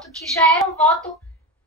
voto que já era um voto,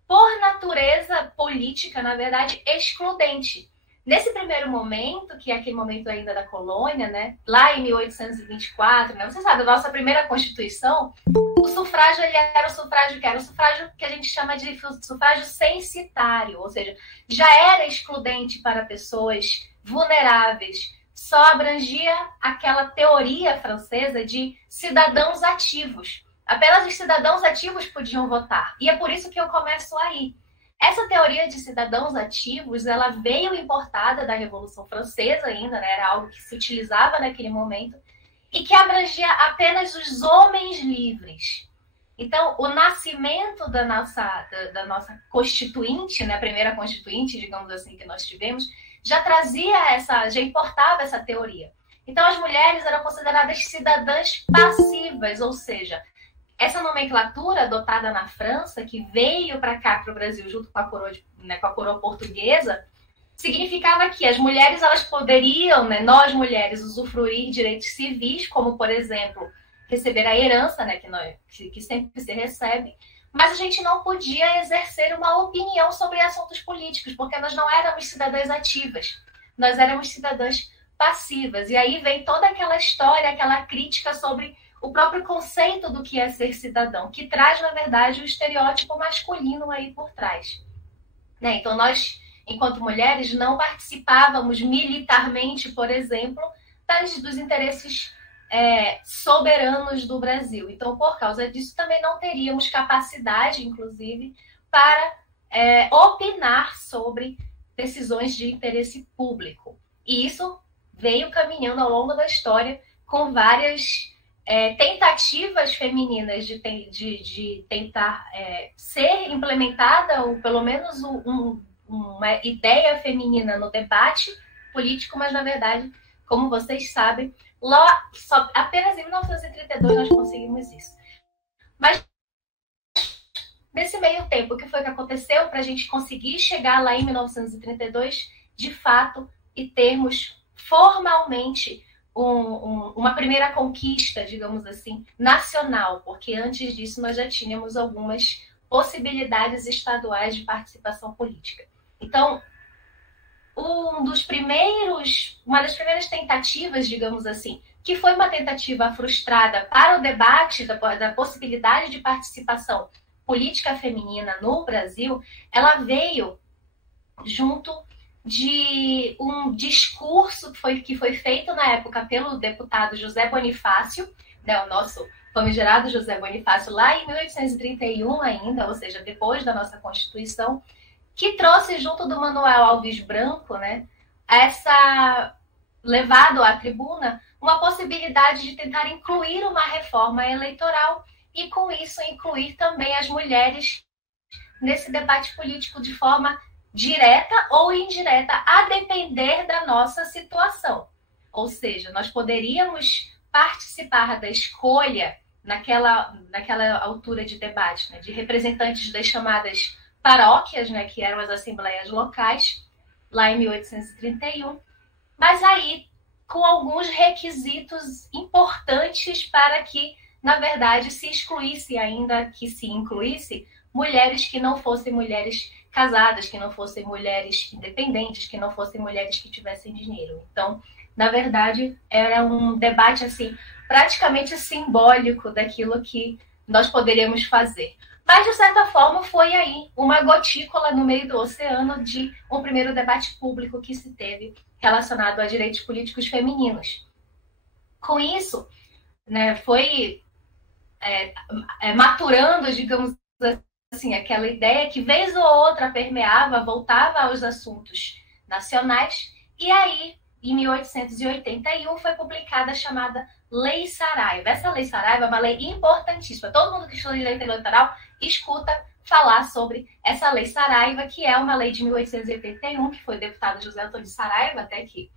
por natureza política, na verdade, excludente. Nesse primeiro momento, que é aquele momento ainda da colônia, né, lá em 1824, né, você sabe, a nossa primeira Constituição, o sufrágio ele era o sufrágio que era o sufrágio que a gente chama de sufrágio censitário, ou seja, já era excludente para pessoas vulneráveis, só abrangia aquela teoria francesa de cidadãos ativos. Apenas os cidadãos ativos podiam votar. E é por isso que eu começo aí. Essa teoria de cidadãos ativos, ela veio importada da Revolução Francesa ainda, né? Era algo que se utilizava naquele momento, e que abrangia apenas os homens livres. Então, o nascimento da nossa constituinte, né? A primeira constituinte, digamos assim, que nós tivemos, já importava essa teoria. Então, as mulheres eram consideradas cidadãs passivas, ou seja, essa nomenclatura adotada na França, que veio para cá, para o Brasil, junto com a coroa portuguesa, significava que as mulheres elas poderiam, né, nós mulheres, usufruir direitos civis, como, por exemplo, receber a herança, né, que sempre se recebe, mas a gente não podia exercer uma opinião sobre assuntos políticos, porque nós não éramos cidadãs ativas, nós éramos cidadãs passivas. E aí vem toda aquela história, aquela crítica sobre o próprio conceito do que é ser cidadão, que traz, na verdade, o estereótipo masculino aí por trás. Né? Então, nós, enquanto mulheres, não participávamos militarmente, por exemplo, dos interesses soberanos do Brasil. Então, por causa disso, também não teríamos capacidade, inclusive, para opinar sobre decisões de interesse público. E isso veio caminhando ao longo da história com várias tentativas femininas de tentar ser implementada, ou pelo menos uma ideia feminina no debate político, mas, na verdade, como vocês sabem, apenas em 1932 nós conseguimos isso. Mas, nesse meio tempo, o que foi que aconteceu para a gente conseguir chegar lá em 1932, de fato, e termos formalmente uma primeira conquista, digamos assim, nacional, porque antes disso nós já tínhamos algumas possibilidades estaduais de participação política. Então, uma das primeiras tentativas, digamos assim, que foi uma tentativa frustrada para o debate da possibilidade de participação política feminina no Brasil, ela veio junto de um discurso que foi feito na época pelo deputado José Bonifácio, né, o nosso famigerado José Bonifácio, lá em 1831 ainda, ou seja, depois da nossa Constituição, que trouxe junto do Manuel Alves Branco, né, levado à tribuna, uma possibilidade de tentar incluir uma reforma eleitoral e, com isso, incluir também as mulheres nesse debate político de forma direta ou indireta, a depender da nossa situação. Ou seja, nós poderíamos participar da escolha naquela altura de debate, né, de representantes das chamadas paróquias, né, que eram as assembleias locais, lá em 1831, mas aí com alguns requisitos importantes para que, na verdade, se excluísse, ainda que se incluísse, mulheres que não fossem mulheres casadas, que não fossem mulheres independentes, que não fossem mulheres que tivessem dinheiro. Então, na verdade, era um debate assim praticamente simbólico daquilo que nós poderíamos fazer. Mas, de certa forma, foi aí uma gotícula no meio do oceano de um primeiro debate público que se teve relacionado a direitos políticos femininos. Com isso, né, foi maturando, digamos assim, aquela ideia que vez ou outra permeava, voltava aos assuntos nacionais, e aí, em 1881, foi publicada a chamada Lei Saraiva. Essa Lei Saraiva é uma lei importantíssima. Todo mundo que estuda direito eleitoral escuta falar sobre essa Lei Saraiva, que é uma lei de 1881, que foi o deputado José Antônio Saraiva até que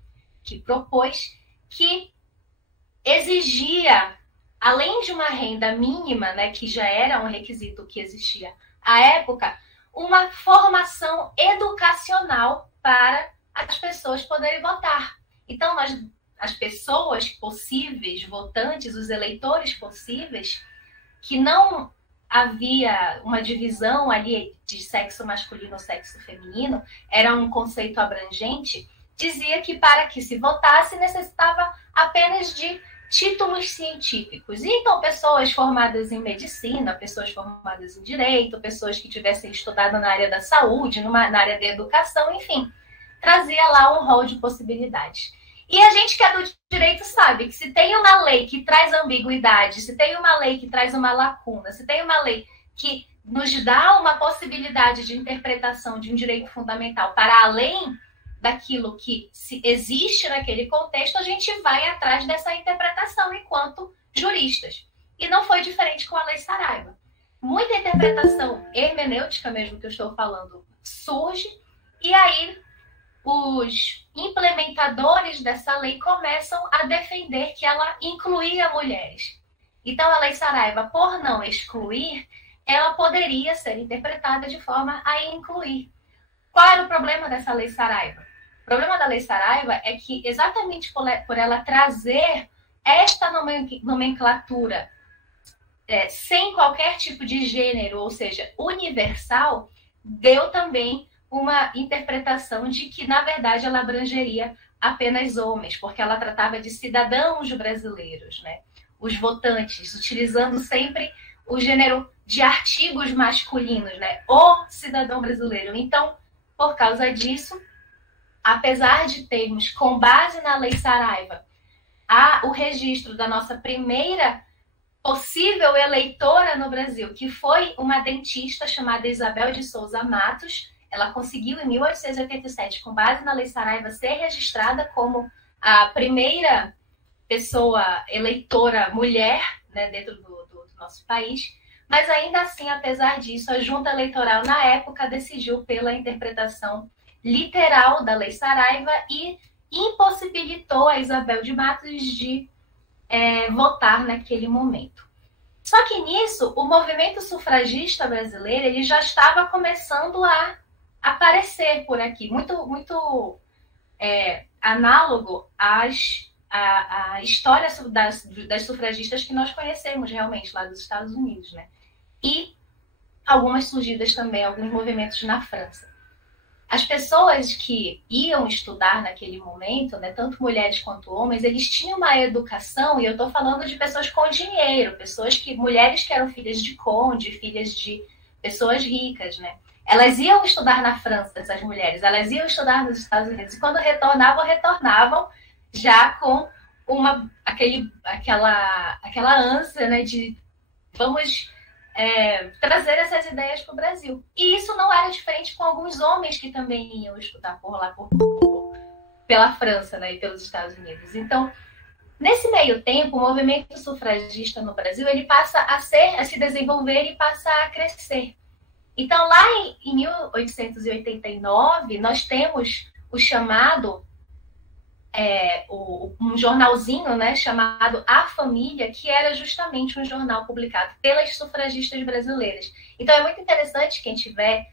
propôs, que exigia, além de uma renda mínima, né, que já era um requisito que existia à época, uma formação educacional para as pessoas poderem votar. Então, as pessoas possíveis, votantes, os eleitores possíveis, que não havia uma divisão ali de sexo masculino ou sexo feminino, era um conceito abrangente, dizia que para que se votasse necessitava apenas de títulos científicos. E então pessoas formadas em medicina, pessoas formadas em direito, pessoas que tivessem estudado na área da saúde, na área da educação, enfim, trazia lá um rol de possibilidades. E a gente que é do direito sabe que se tem uma lei que traz ambiguidade, se tem uma lei que traz uma lacuna, se tem uma lei que nos dá uma possibilidade de interpretação de um direito fundamental para além daquilo que existe naquele contexto, a gente vai atrás dessa interpretação enquanto juristas. E não foi diferente com a Lei Saraiva. Muita interpretação hermenêutica mesmo que eu estou falando surge, e aí os implementadores dessa lei começam a defender que ela incluía mulheres. Então, a Lei Saraiva, por não excluir, ela poderia ser interpretada de forma a incluir. Qual era o problema dessa Lei Saraiva? O problema da Lei Saraiva é que, exatamente por ela trazer esta nomenclatura sem qualquer tipo de gênero, ou seja, universal, deu também uma interpretação de que, na verdade, ela abrangeria apenas homens, porque ela tratava de cidadãos brasileiros, né? Os votantes, utilizando sempre o gênero de artigos masculinos, né? O cidadão brasileiro. Então, por causa disso, apesar de termos, com base na Lei Saraiva, o registro da nossa primeira possível eleitora no Brasil, que foi uma dentista chamada Isabel de Souza Matos. Ela conseguiu, em 1887, com base na Lei Saraiva, ser registrada como a primeira pessoa eleitora mulher, né, dentro do nosso país. Mas ainda assim, apesar disso, a junta eleitoral, na época, decidiu pela interpretação literal da Lei Saraiva e impossibilitou a Isabel de Matos de votar naquele momento. Só que nisso, o movimento sufragista brasileiro ele já estava começando a aparecer por aqui, muito análogo à história das sufragistas que nós conhecemos realmente lá dos Estados Unidos, né? E algumas surgidas também, alguns movimentos na França. As pessoas que iam estudar naquele momento, né, tanto mulheres quanto homens, eles tinham uma educação, e eu estou falando de pessoas com dinheiro, mulheres que eram filhas de conde, filhas de pessoas ricas, né? Elas iam estudar na França, essas mulheres, elas iam estudar nos Estados Unidos, e quando retornavam já com aquela ânsia, né, de vamos trazer essas ideias para o Brasil. E isso não era diferente com alguns homens que também iam estudar por lá, pela França, né, e pelos Estados Unidos. Então, nesse meio tempo, o movimento sufragista no Brasil ele passa a se desenvolver e passa a crescer. Então, lá em 1889, nós temos o chamado um jornalzinho, né, chamado A Família, que era justamente um jornal publicado pelas sufragistas brasileiras. Então é muito interessante, quem tiver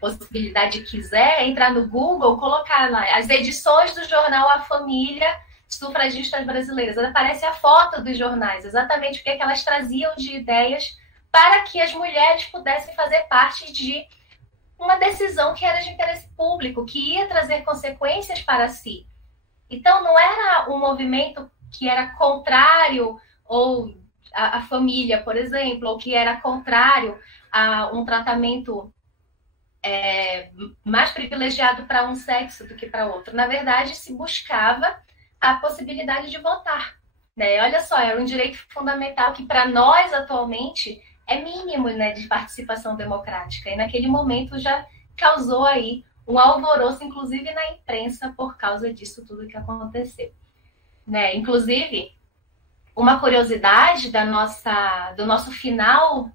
possibilidade e quiser, entrar no Google, colocar lá as edições do jornal A Família Sufragistas Brasileiras. Aparece a foto dos jornais, exatamente o que elas traziam de ideias para que as mulheres pudessem fazer parte de uma decisão que era de interesse público, que ia trazer consequências para si. Então, não era um movimento que era contrário ou à família, por exemplo, ou que era contrário a um tratamento mais privilegiado para um sexo do que para outro. Na verdade, se buscava a possibilidade de votar, né? Olha só, era um direito fundamental que para nós atualmente é mínimo, né, de participação democrática. E naquele momento já causou aí um alvoroço, inclusive na imprensa, por causa disso tudo que aconteceu, né? Inclusive, uma curiosidade do nosso final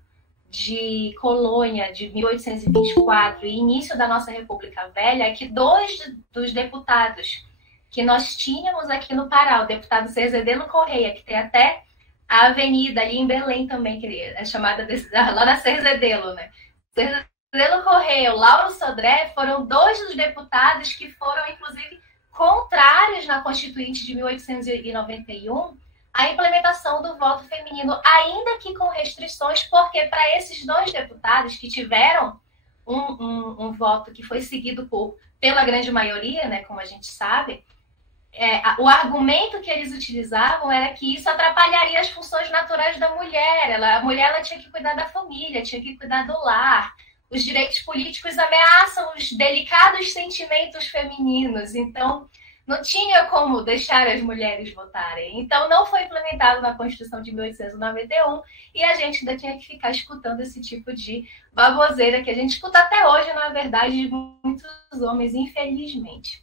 de colônia de 1824 e início da nossa República Velha é que 2 dos deputados que nós tínhamos aqui no Pará, o deputado Cerzedelo Correia, que tem até a avenida ali em Belém também, que é chamada lá na Cerzedelo, né? Cerzedelo Correia, o Lauro Sodré foram 2 dos deputados que foram, inclusive, contrários na Constituinte de 1891 à implementação implementação do voto feminino, ainda que com restrições, porque para esses 2 deputados que tiveram um voto que foi seguido pela grande maioria, né, como a gente sabe, o argumento que eles utilizavam era que isso atrapalharia as funções naturais da mulher. A mulher ela tinha que cuidar da família, tinha que cuidar do lar. Os direitos políticos ameaçam os delicados sentimentos femininos. Então, não tinha como deixar as mulheres votarem. Então, não foi implementado na Constituição de 1891 e a gente ainda tinha que ficar escutando esse tipo de baboseira que a gente escuta até hoje, na verdade, de muitos homens, infelizmente.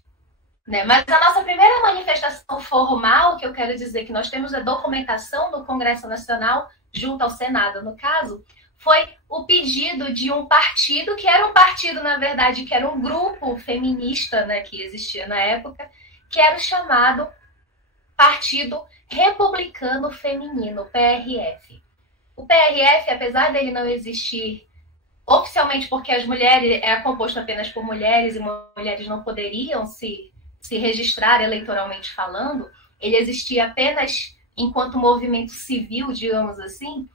Né? Mas a nossa primeira manifestação formal, que eu quero dizer que nós temos a documentação do Congresso Nacional, junto ao Senado, no caso, foi o pedido de um partido, que era um partido, na verdade, que era um grupo feminista, né, que existia na época, que era o chamado Partido Republicano Feminino, PRF. O PRF, apesar dele não existir oficialmente porque as mulheres é composto apenas por mulheres e mulheres não poderiam se registrar eleitoralmente falando, ele existia apenas enquanto movimento civil, digamos assim.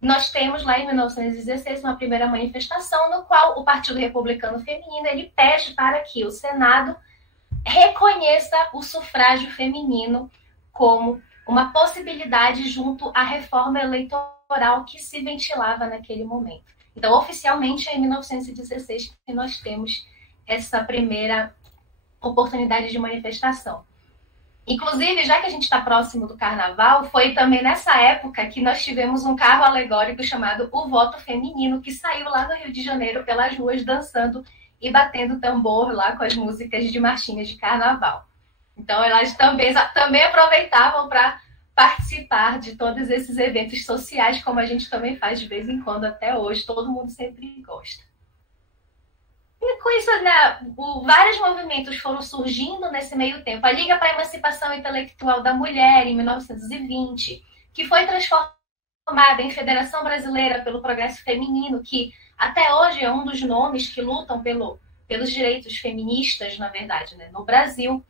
Nós temos lá em 1916 uma primeira manifestação no qual o Partido Republicano Feminino ele pede para que o Senado reconheça o sufrágio feminino como uma possibilidade junto à reforma eleitoral que se ventilava naquele momento. Então, oficialmente, é em 1916 que nós temos essa primeira oportunidade de manifestação. Inclusive, já que a gente está próximo do Carnaval, foi também nessa época que nós tivemos um carro alegórico chamado O Voto Feminino, que saiu lá no Rio de Janeiro pelas ruas dançando e batendo tambor lá com as músicas de marchinhas de Carnaval. Então, elas também aproveitavam para participar de todos esses eventos sociais, como a gente também faz de vez em quando até hoje, todo mundo sempre gosta. E com isso, né, vários movimentos foram surgindo nesse meio tempo. A Liga para a Emancipação Intelectual da Mulher, em 1920, que foi transformada em Federação Brasileira pelo Progresso Feminino, que até hoje é um dos nomes que lutam pelos direitos feministas, na verdade, né, no Brasil.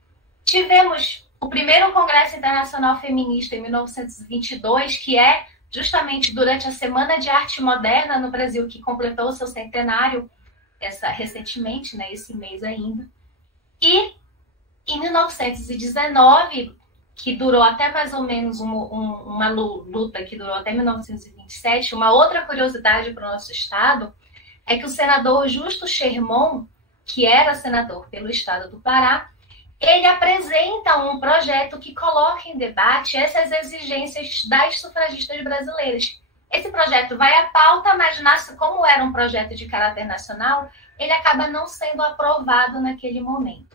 Tivemos o primeiro Congresso Internacional Feminista em 1922, que é justamente durante a Semana de Arte Moderna no Brasil, que completou o seu centenário recentemente, né, esse mês ainda. E em 1919, que durou até mais ou menos uma luta que durou até 1927, uma outra curiosidade para o nosso estado é que o senador Justo Sherman, que era senador pelo estado do Pará, ele apresenta um projeto que coloca em debate essas exigências das sufragistas brasileiras. Esse projeto vai à pauta, mas nasce como era um projeto de caráter nacional, ele acaba não sendo aprovado naquele momento.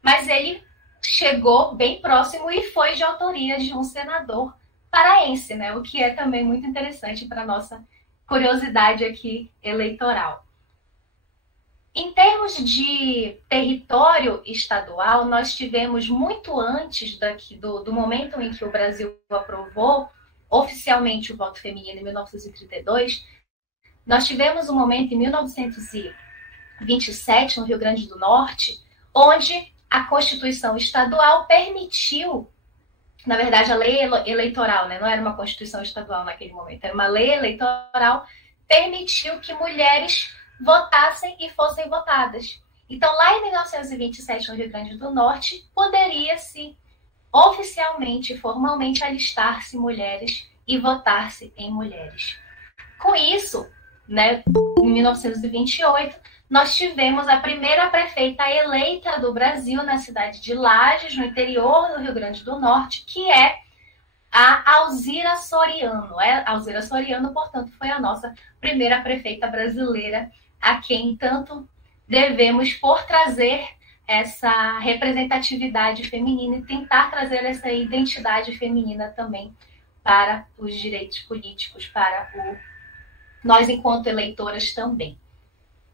Mas ele chegou bem próximo e foi de autoria de um senador paraense, né? O que é também muito interessante para a nossa curiosidade aqui eleitoral. Em termos de território estadual, nós tivemos muito antes do momento em que o Brasil aprovou oficialmente o voto feminino em 1932, nós tivemos um momento em 1927, no Rio Grande do Norte, onde a Constituição estadual permitiu, na verdade, a lei eleitoral, né? Não era uma Constituição estadual naquele momento, era uma lei eleitoral, permitiu que mulheres votassem e fossem votadas. Então, lá em 1927, no Rio Grande do Norte, poderia-se oficialmente, formalmente, alistar-se mulheres e votar-se em mulheres. Com isso, né, em 1928, nós tivemos a primeira prefeita eleita do Brasil na cidade de Lages, no interior do Rio Grande do Norte, que é a Alzira Soriano. A Alzira Soriano, portanto, foi a nossa primeira prefeita brasileira, a quem tanto devemos por trazer essa representatividade feminina e tentar trazer essa identidade feminina também para os direitos políticos, para nós enquanto eleitoras também.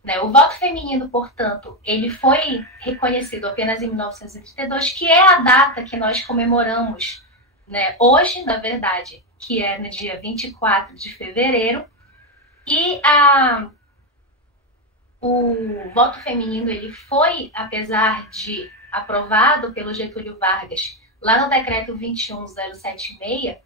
Né? O voto feminino, portanto, ele foi reconhecido apenas em 1932, que é a data que nós comemoramos, né? Hoje, na verdade, que é no dia 24 de fevereiro, e o voto feminino ele foi, apesar de aprovado pelo Getúlio Vargas, lá no decreto 21076,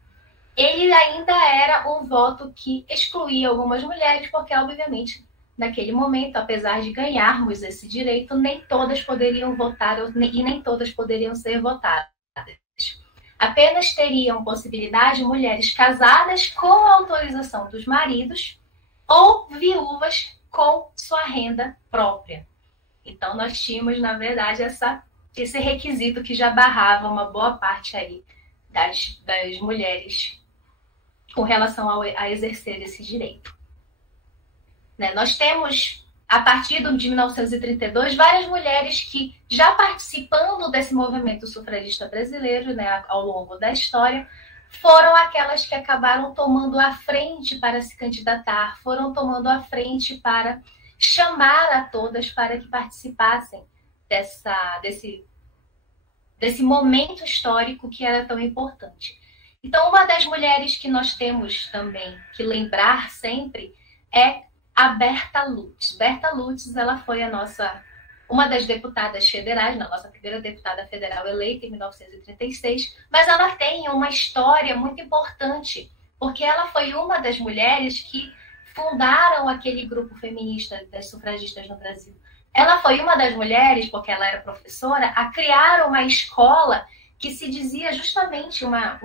ele ainda era um voto que excluía algumas mulheres, porque, obviamente, naquele momento, apesar de ganharmos esse direito, nem todas poderiam votar e nem todas poderiam ser votadas. Apenas teriam possibilidade mulheres casadas com a autorização dos maridos ou viúvas com sua renda própria. Então, nós tínhamos, na verdade, esse requisito que já barrava uma boa parte aí das mulheres com relação a exercer esse direito. Né? Nós temos, a partir de 1932, várias mulheres que, já participando desse movimento sufragista brasileiro, né, ao longo da história, foram aquelas que acabaram tomando a frente para se candidatar, foram tomando a frente para chamar a todas para que participassem desse momento histórico que era tão importante. Então, uma das mulheres que nós temos também que lembrar sempre é a Berta Lutz. Berta Lutz, ela foi uma das deputadas federais, a nossa primeira deputada federal eleita em 1936, mas ela tem uma história muito importante, porque ela foi uma das mulheres que fundaram aquele grupo feminista das sufragistas no Brasil. Ela foi uma das mulheres, porque ela era professora, a criar uma escola que se dizia justamente uma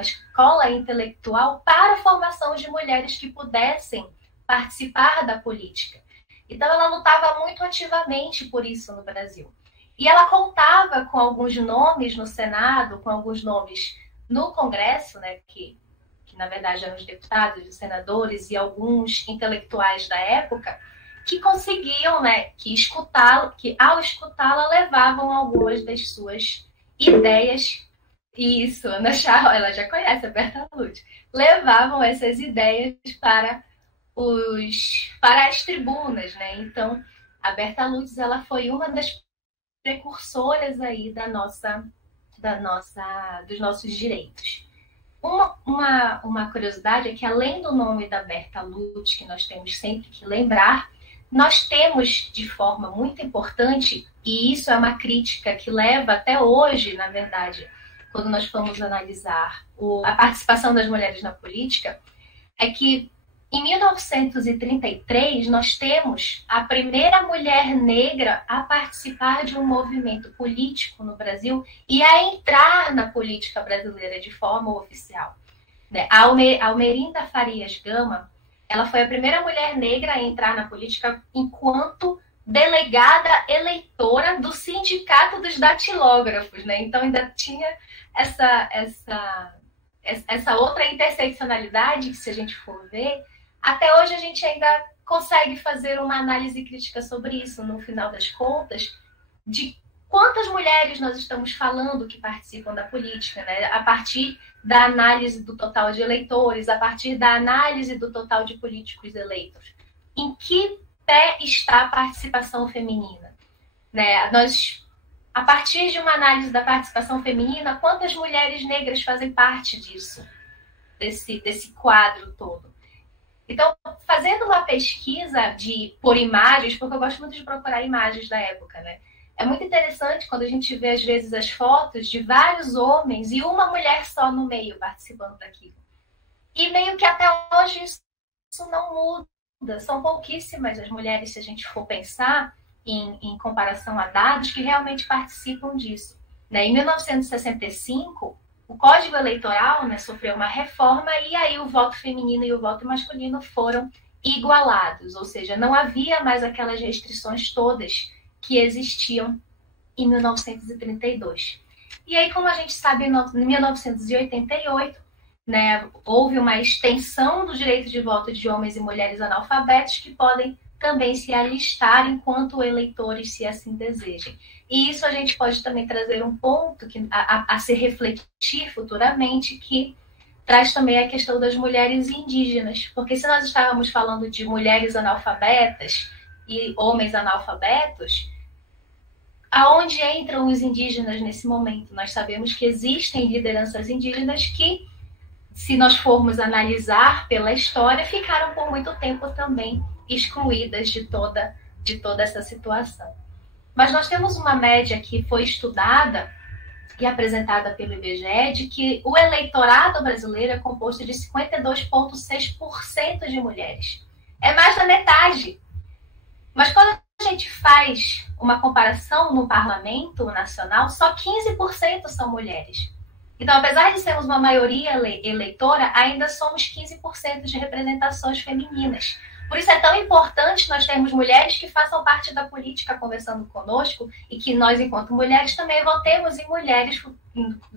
escola intelectual para a formação de mulheres que pudessem participar da política. Então, ela lutava muito ativamente por isso no Brasil. E ela contava com alguns nomes no Senado, com alguns nomes no Congresso, né, que na verdade eram os deputados, os senadores e alguns intelectuais da época, que conseguiam, né, que ao escutá-la levavam algumas das suas ideias. Isso, Ana Chao, ela já conhece a Berta Lutz. Levavam essas ideias para as tribunas, né? Então, a Berta Lutz, ela foi uma das precursoras aí dos nossos direitos. Uma curiosidade é que, além do nome da Berta Lutz, que nós temos sempre que lembrar, nós temos de forma muito importante, e isso é uma crítica que leva até hoje, na verdade, quando nós formos analisar a participação das mulheres na política, é que em 1933 nós temos a primeira mulher negra a participar de um movimento político no Brasil e a entrar na política brasileira de forma oficial. A Almerinda Farias Gama, ela foi a primeira mulher negra a entrar na política enquanto delegada eleitora do Sindicato dos Datilógrafos, né? Então ainda tinha essa outra interseccionalidade que, se a gente for ver, até hoje a gente ainda consegue fazer uma análise crítica sobre isso, no final das contas, de quantas mulheres nós estamos falando que participam da política, né? A partir da análise do total de eleitores, a partir da análise do total de políticos eleitos. Em que pé está a participação feminina? Né? A partir de uma análise da participação feminina, quantas mulheres negras fazem parte disso, desse quadro todo? Então, fazendo uma pesquisa por imagens, porque eu gosto muito de procurar imagens da época, né? É muito interessante quando a gente vê, às vezes, as fotos de vários homens e uma mulher só no meio participando daquilo. E meio que até hoje isso não muda. São pouquíssimas as mulheres, se a gente for pensar em comparação a dados, que realmente participam disso. Né? Em 1965, o Código Eleitoral, né, sofreu uma reforma e aí o voto feminino e o voto masculino foram igualados, ou seja, não havia mais aquelas restrições todas que existiam em 1932. E aí, como a gente sabe, em 1988, né, houve uma extensão do direito de voto de homens e mulheres analfabetos que podem também se alistar enquanto eleitores, se assim desejem. E isso a gente pode também trazer um ponto a se refletir futuramente, que traz também a questão das mulheres indígenas. Porque se nós estávamos falando de mulheres analfabetas e homens analfabetos, aonde entram os indígenas nesse momento? Nós sabemos que existem lideranças indígenas que, se nós formos analisar pela história, ficaram por muito tempo também excluídas de toda essa situação. Mas nós temos uma média que foi estudada e apresentada pelo IBGE, de que o eleitorado brasileiro é composto de 52,6% de mulheres. É mais da metade. Mas quando a gente faz uma comparação no parlamento nacional, só 15% são mulheres. Então, apesar de sermos uma maioria eleitora, ainda somos 15% de representações femininas. Por isso é tão importante nós termos mulheres que façam parte da política conversando conosco e que nós, enquanto mulheres, também votemos em mulheres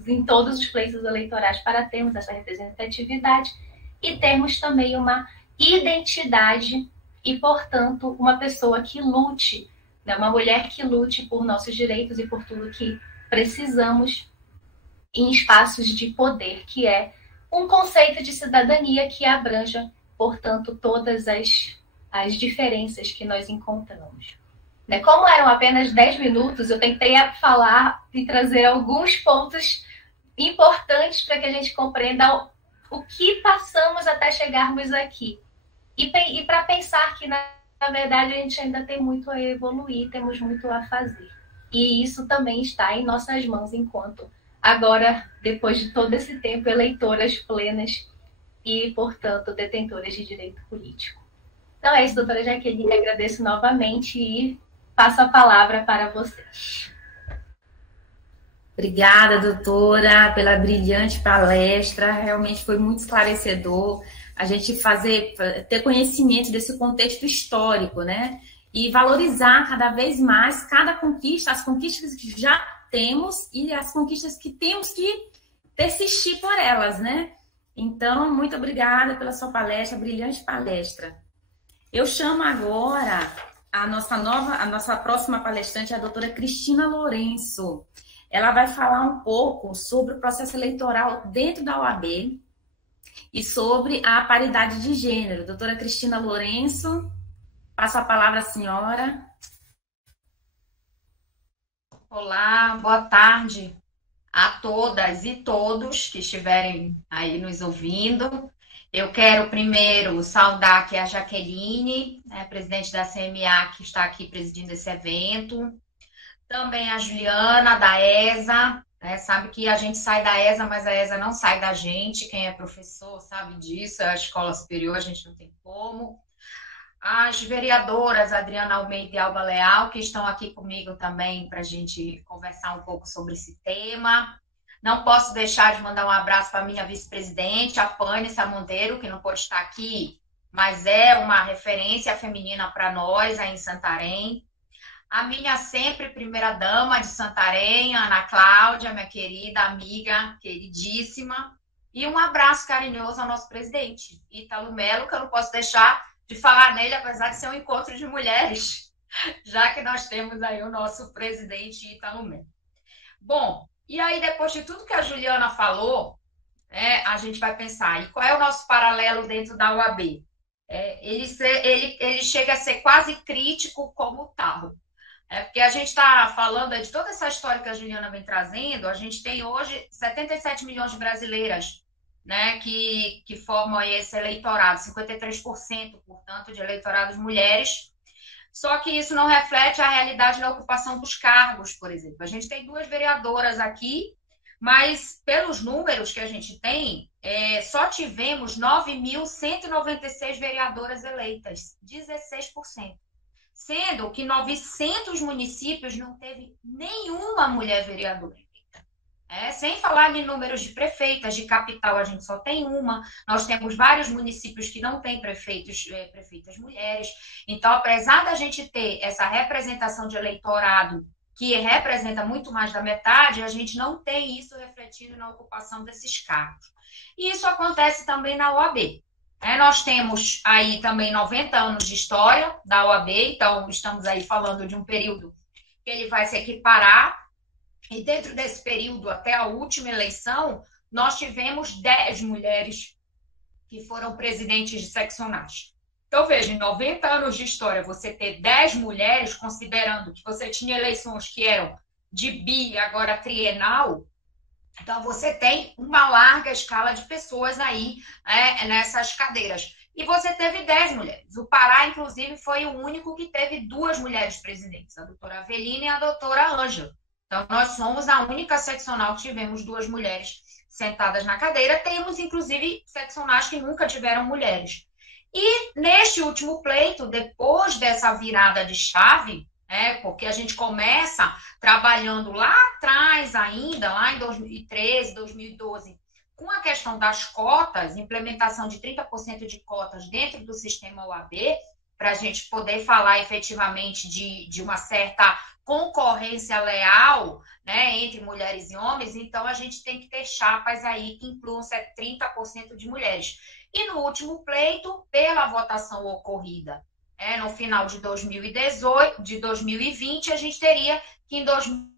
em todos os pleitos eleitorais para termos essa representatividade e termos também uma identidade e, portanto, uma pessoa que lute, né? Uma mulher que lute por nossos direitos e por tudo que precisamos em espaços de poder, que é um conceito de cidadania que abranja, portanto, todas as diferenças que nós encontramos. Né? Como eram apenas 10 minutos, eu tentei falar e trazer alguns pontos importantes para que a gente compreenda o que passamos até chegarmos aqui. E para pensar que, na verdade, a gente ainda tem muito a evoluir, temos muito a fazer. E isso também está em nossas mãos enquanto, agora, depois de todo esse tempo, eleitoras plenas e, portanto, detentoras de direito político. Então é isso, doutora Jaqueline, agradeço novamente e passo a palavra para vocês. Obrigada, doutora, pela brilhante palestra, realmente foi muito esclarecedor a gente ter conhecimento desse contexto histórico, né? E valorizar cada vez mais cada conquista, as conquistas que já temos e as conquistas que temos que persistir por elas, né? Então, muito obrigada pela sua palestra, brilhante palestra. Eu chamo agora a nossa próxima palestrante, a doutora Cristina Lourenço. Ela vai falar um pouco sobre o processo eleitoral dentro da OAB e sobre a paridade de gênero. Doutora Cristina Lourenço, passo a palavra à senhora. Olá, boa tarde a todas e todos que estiverem aí nos ouvindo. Eu quero primeiro saudar aqui a Jaqueline, presidente da CMA, que está aqui presidindo esse evento. Também a Juliana, da ESA, sabe que a gente sai da ESA, mas a ESA não sai da gente. Quem é professor sabe disso, é a escola superior, a gente não tem como. As vereadoras Adriana Almeida e Alba Leal, que estão aqui comigo também para a gente conversar um pouco sobre esse tema. Não posso deixar de mandar um abraço para a minha vice-presidente, a Pânia Monteiro, que não pode estar aqui, mas é uma referência feminina para nós aí em Santarém. A minha sempre primeira-dama de Santarém, Ana Cláudia, minha querida amiga, queridíssima. E um abraço carinhoso ao nosso presidente, Ítalo Melo, que eu não posso deixar de falar nele, apesar de ser um encontro de mulheres, já que nós temos aí o nosso presidente Ítalo Melo. Bom, e aí depois de tudo que a Juliana falou, a gente vai pensar, e qual é o nosso paralelo dentro da OAB? Ele chega a ser quase crítico como tal. Porque a gente está falando de toda essa história que a Juliana vem trazendo, a gente tem hoje 77 milhões de brasileiras, né, que formam esse eleitorado, 53%, portanto, de eleitorados mulheres. Só que isso não reflete a realidade da ocupação dos cargos, por exemplo. A gente tem 2 vereadoras aqui, mas pelos números que a gente tem, só tivemos 9.196 vereadoras eleitas, 16%. Sendo que 900 municípios não teve nenhuma mulher vereadora eleita. Sem falar de números de prefeitas, de capital a gente só tem uma, nós temos vários municípios que não têm prefeitas mulheres. Então, apesar da gente ter essa representação de eleitorado que representa muito mais da metade, a gente não tem isso refletido na ocupação desses cargos. E isso acontece também na OAB. Nós temos aí também 90 anos de história da OAB, então estamos aí falando de um período que ele vai se equiparar, e dentro desse período, até a última eleição, nós tivemos 10 mulheres que foram presidentes de seccionais. Então, veja, em 90 anos de história, você ter 10 mulheres, considerando que você tinha eleições que eram de bi, agora trienal, então você tem uma larga escala de pessoas aí nessas cadeiras. E você teve 10 mulheres. O Pará, inclusive, foi o único que teve 2 mulheres presidentes, a doutora Avelina e a doutora Ângela. Então, nós somos a única seccional que tivemos 2 mulheres sentadas na cadeira. Temos, inclusive, seccionais que nunca tiveram mulheres. E neste último pleito, depois dessa virada de chave, porque a gente começa trabalhando lá atrás ainda, lá em 2013, 2012, com a questão das cotas, implementação de 30% de cotas dentro do sistema OAB, para a gente poder falar efetivamente de uma certa concorrência leal, né, entre mulheres e homens. Então, a gente tem que ter chapas aí que incluam 30% de mulheres. E no último pleito, pela votação ocorrida no final de 2018, de 2020, a gente teria que em 2020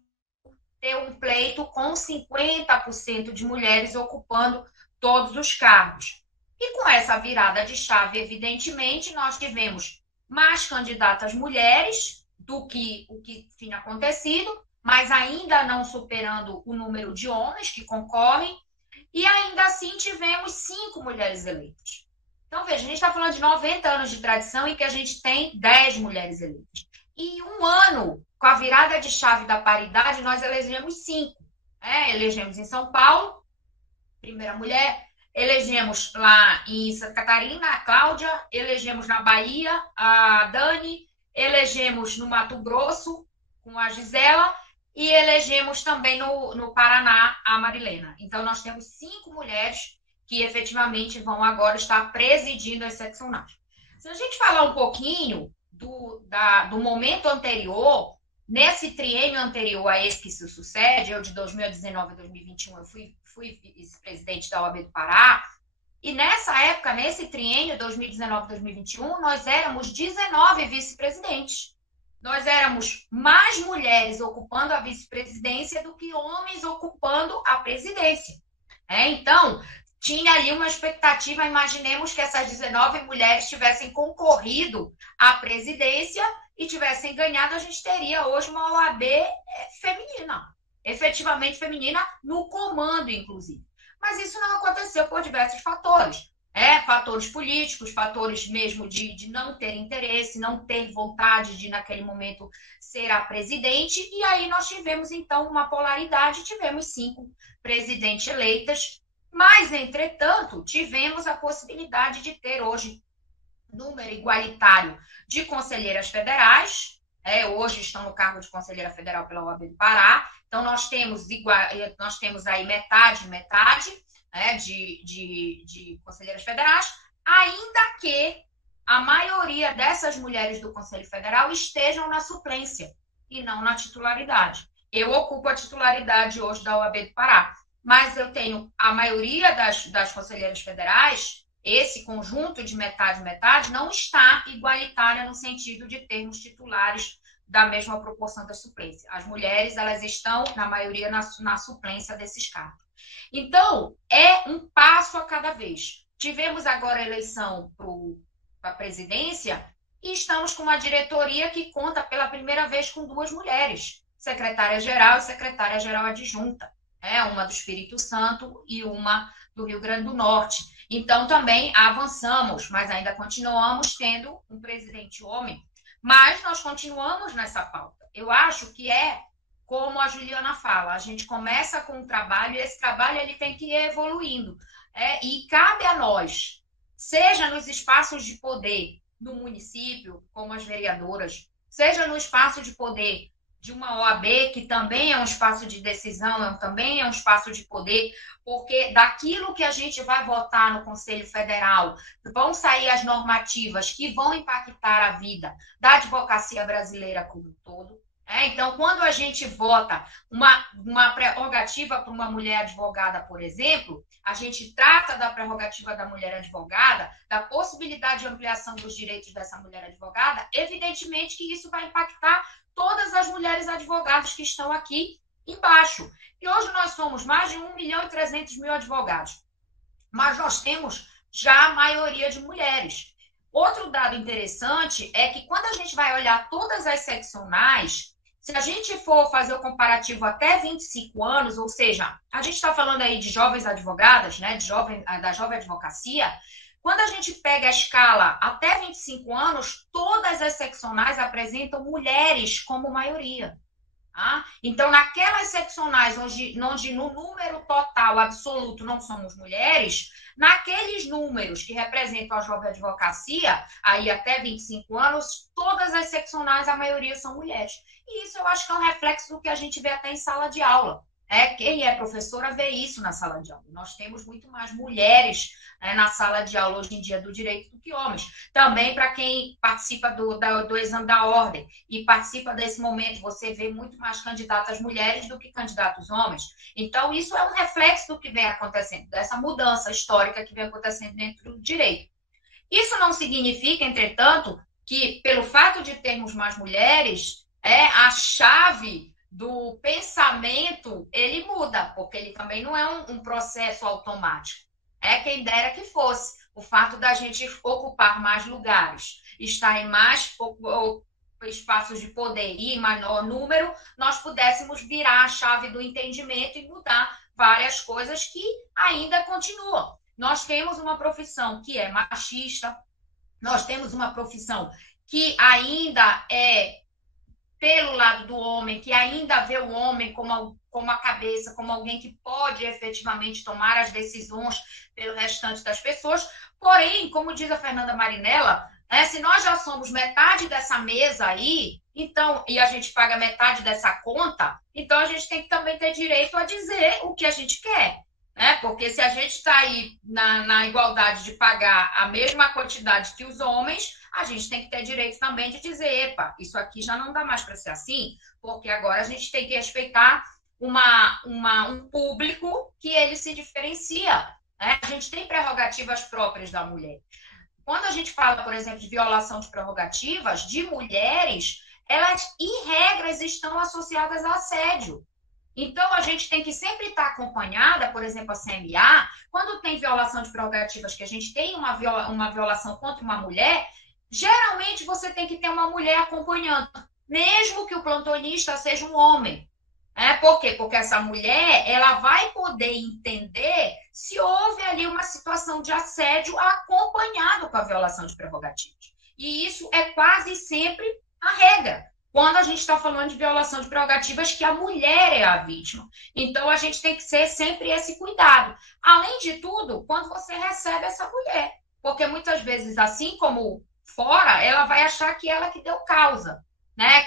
ter um pleito com 50% de mulheres ocupando todos os cargos. E com essa virada de chave, evidentemente, nós tivemos mais candidatas mulheres do que o que tinha acontecido, mas ainda não superando o número de homens que concorrem, e ainda assim tivemos 5 mulheres eleitas. Então, veja, a gente está falando de 90 anos de tradição em que a gente tem 10 mulheres eleitas. E um ano, com a virada de chave da paridade, nós elegemos 5. Elegemos em São Paulo, primeira mulher, elegemos lá em Santa Catarina, a Cláudia, elegemos na Bahia, a Dani, elegemos no Mato Grosso, com a Gisela, e elegemos também no Paraná, a Marilena. Então, nós temos 5 mulheres que efetivamente vão agora estar presidindo as seccionais. Se a gente falar um pouquinho do momento anterior, nesse triênio anterior a esse que se sucede, eu de 2019 a 2021, eu fui vice-presidente da OAB do Pará, e nessa época, nesse triênio 2019-2021, nós éramos 19 vice-presidentes. Nós éramos mais mulheres ocupando a vice-presidência do que homens ocupando a presidência. Então, tinha ali uma expectativa, imaginemos que essas 19 mulheres tivessem concorrido à presidência e tivessem ganhado, a gente teria hoje uma OAB feminina, efetivamente feminina, no comando, inclusive. Mas isso não aconteceu por diversos fatores. Fatores políticos, fatores mesmo de não ter interesse, não ter vontade de, naquele momento, ser a presidente. E aí nós tivemos, então, uma polaridade, tivemos 5 presidentes eleitas, mas, entretanto, tivemos a possibilidade de ter hoje número igualitário de conselheiras federais, hoje estão no cargo de conselheira federal pela OAB do Pará. Então, nós temos aí metade de conselheiras federais, ainda que a maioria dessas mulheres do Conselho Federal estejam na suplência e não na titularidade. Eu ocupo a titularidade hoje da OAB do Pará, mas eu tenho a maioria das conselheiras federais, esse conjunto de metade, não está igualitária no sentido de termos titulares da mesma proporção da suplência. As mulheres, elas estão, na maioria, na suplência desses cargos. Então, é um passo a cada vez. Tivemos agora a eleição para a presidência e estamos com uma diretoria que conta pela primeira vez com 2 mulheres, secretária-geral e secretária-geral adjunta. Uma do Espírito Santo e uma do Rio Grande do Norte. Então, também avançamos, mas ainda continuamos tendo um presidente homem. Mas nós continuamos nessa pauta. Eu acho que como a Juliana fala, a gente começa com um trabalho e esse trabalho ele tem que ir evoluindo. E cabe a nós, seja nos espaços de poder do município, como as vereadoras, seja no espaço de poder de uma OAB, que também é um espaço de decisão, também é um espaço de poder, porque daquilo que a gente vai votar no Conselho Federal, vão sair as normativas que vão impactar a vida da advocacia brasileira como um todo. Então, quando a gente vota uma prerrogativa para uma mulher advogada, por exemplo, a gente trata da prerrogativa da mulher advogada, da possibilidade de ampliação dos direitos dessa mulher advogada, evidentemente que isso vai impactar todas as mulheres advogadas que estão aqui embaixo. E hoje nós somos mais de 1.300.000 advogados, mas nós temos já a maioria de mulheres. Outro dado interessante é que quando a gente vai olhar todas as seccionais, se a gente for fazer o comparativo até 25 anos, ou seja, a gente está falando aí de jovens advogadas, né, da jovem advocacia, quando a gente pega a escala até 25 anos, todas as seccionais apresentam mulheres como maioria. Tá? Então, naquelas seccionais onde no número total absoluto não somos mulheres, naqueles números que representam a jovem advocacia, aí até 25 anos, todas as seccionais, a maioria são mulheres. E isso eu acho que é um reflexo do que a gente vê até em sala de aula. Quem é professora vê isso na sala de aula. Nós temos muito mais mulheres na sala de aula hoje em dia do direito do que homens. Também para quem participa do exame da ordem e participa desse momento, você vê muito mais candidatas mulheres do que candidatos homens. Então, isso é um reflexo do que vem acontecendo, dessa mudança histórica que vem acontecendo dentro do direito. Isso não significa, entretanto, que pelo fato de termos mais mulheres, a chave do pensamento, ele muda, porque ele também não é um processo automático. Quem dera que fosse. O fato da gente ocupar mais lugares, estar em mais espaços de poder e em menor número, nós pudéssemos virar a chave do entendimento e mudar várias coisas que ainda continuam. Nós temos uma profissão que é machista, nós temos uma profissão que ainda é pelo lado do homem, que ainda vê o homem como a cabeça, como alguém que pode efetivamente tomar as decisões pelo restante das pessoas. Porém, como diz a Fernanda Marinella, se nós já somos metade dessa mesa aí, então, e a gente paga metade dessa conta, então a gente tem que também ter direito a dizer o que a gente quer. Porque se a gente está aí na igualdade de pagar a mesma quantidade que os homens, a gente tem que ter direito também de dizer, epa, isso aqui já não dá mais para ser assim, porque agora a gente tem que respeitar um público que ele se diferencia. A gente tem prerrogativas próprias da mulher. Quando a gente fala, por exemplo, de violação de prerrogativas de mulheres, elas, em regras, estão associadas a assédio. Então, a gente tem que sempre estar acompanhada, por exemplo, a CMA, quando tem violação de prerrogativas, que a gente tem uma violação contra uma mulher, geralmente você tem que ter uma mulher acompanhando, mesmo que o plantonista seja um homem. Por quê? Porque essa mulher, ela vai poder entender se houve ali uma situação de assédio acompanhado com a violação de prerrogativas. E isso é quase sempre a regra, quando a gente está falando de violação de prerrogativas que a mulher é a vítima. Então, a gente tem que ter sempre esse cuidado. Além de tudo, quando você recebe essa mulher. Porque muitas vezes, assim como fora, ela vai achar que ela que deu causa.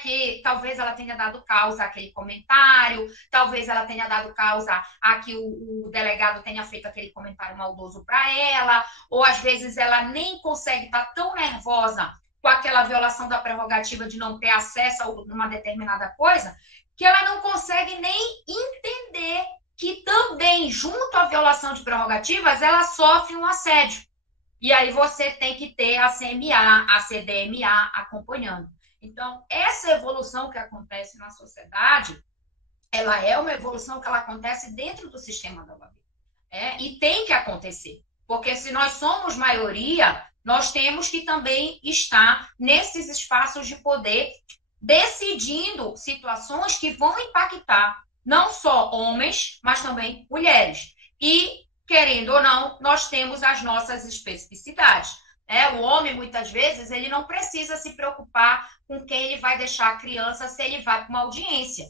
Que talvez ela tenha dado causa àquele comentário, talvez ela tenha dado causa a que o delegado tenha feito aquele comentário maldoso para ela, ou às vezes ela nem consegue estar tão nervosa com aquela violação da prerrogativa de não ter acesso a uma determinada coisa, que ela não consegue nem entender que também, junto à violação de prerrogativas, ela sofre um assédio. E aí você tem que ter a CMA, a CDMA acompanhando. Então, essa evolução que acontece na sociedade, ela é uma evolução que ela acontece dentro do sistema da OAB. E tem que acontecer. Porque se nós somos maioria, nós temos que também estar nesses espaços de poder, decidindo situações que vão impactar não só homens, mas também mulheres. E, querendo ou não, nós temos as nossas especificidades. O homem, muitas vezes, ele não precisa se preocupar com quem ele vai deixar a criança se ele vai para uma audiência.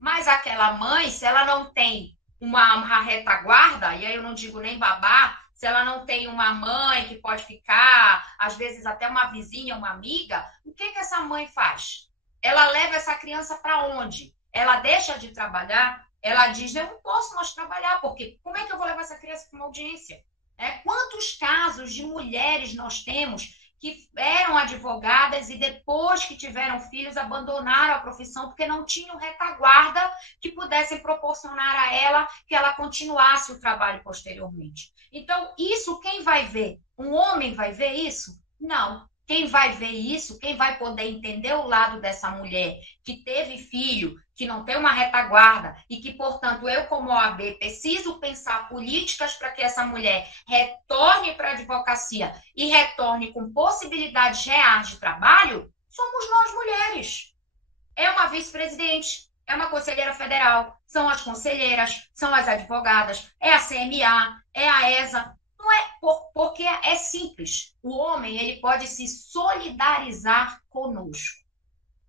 Mas aquela mãe, se ela não tem uma retaguarda, e aí eu não digo nem babá, se ela não tem uma mãe que pode ficar, às vezes até uma vizinha, uma amiga, o que essa mãe faz? Ela leva essa criança para onde? Ela deixa de trabalhar? Ela diz, eu não posso mais trabalhar, porque como é que eu vou levar essa criança para uma audiência? Quantos casos de mulheres nós temos que eram advogadas e depois que tiveram filhos abandonaram a profissão porque não tinham retaguarda que pudessem proporcionar a ela que ela continuasse o trabalho posteriormente. Então, isso quem vai ver? Um homem vai ver isso? Não. Quem vai ver isso, quem vai poder entender o lado dessa mulher que teve filho, que não tem uma retaguarda e que, portanto, eu como OAB preciso pensar políticas para que essa mulher retorne para a advocacia e retorne com possibilidades reais de trabalho, somos nós mulheres. É uma vice-presidente, é uma conselheira federal, são as conselheiras, são as advogadas, é a CMA, é a ESA. Não é porque é simples. O homem ele pode se solidarizar conosco.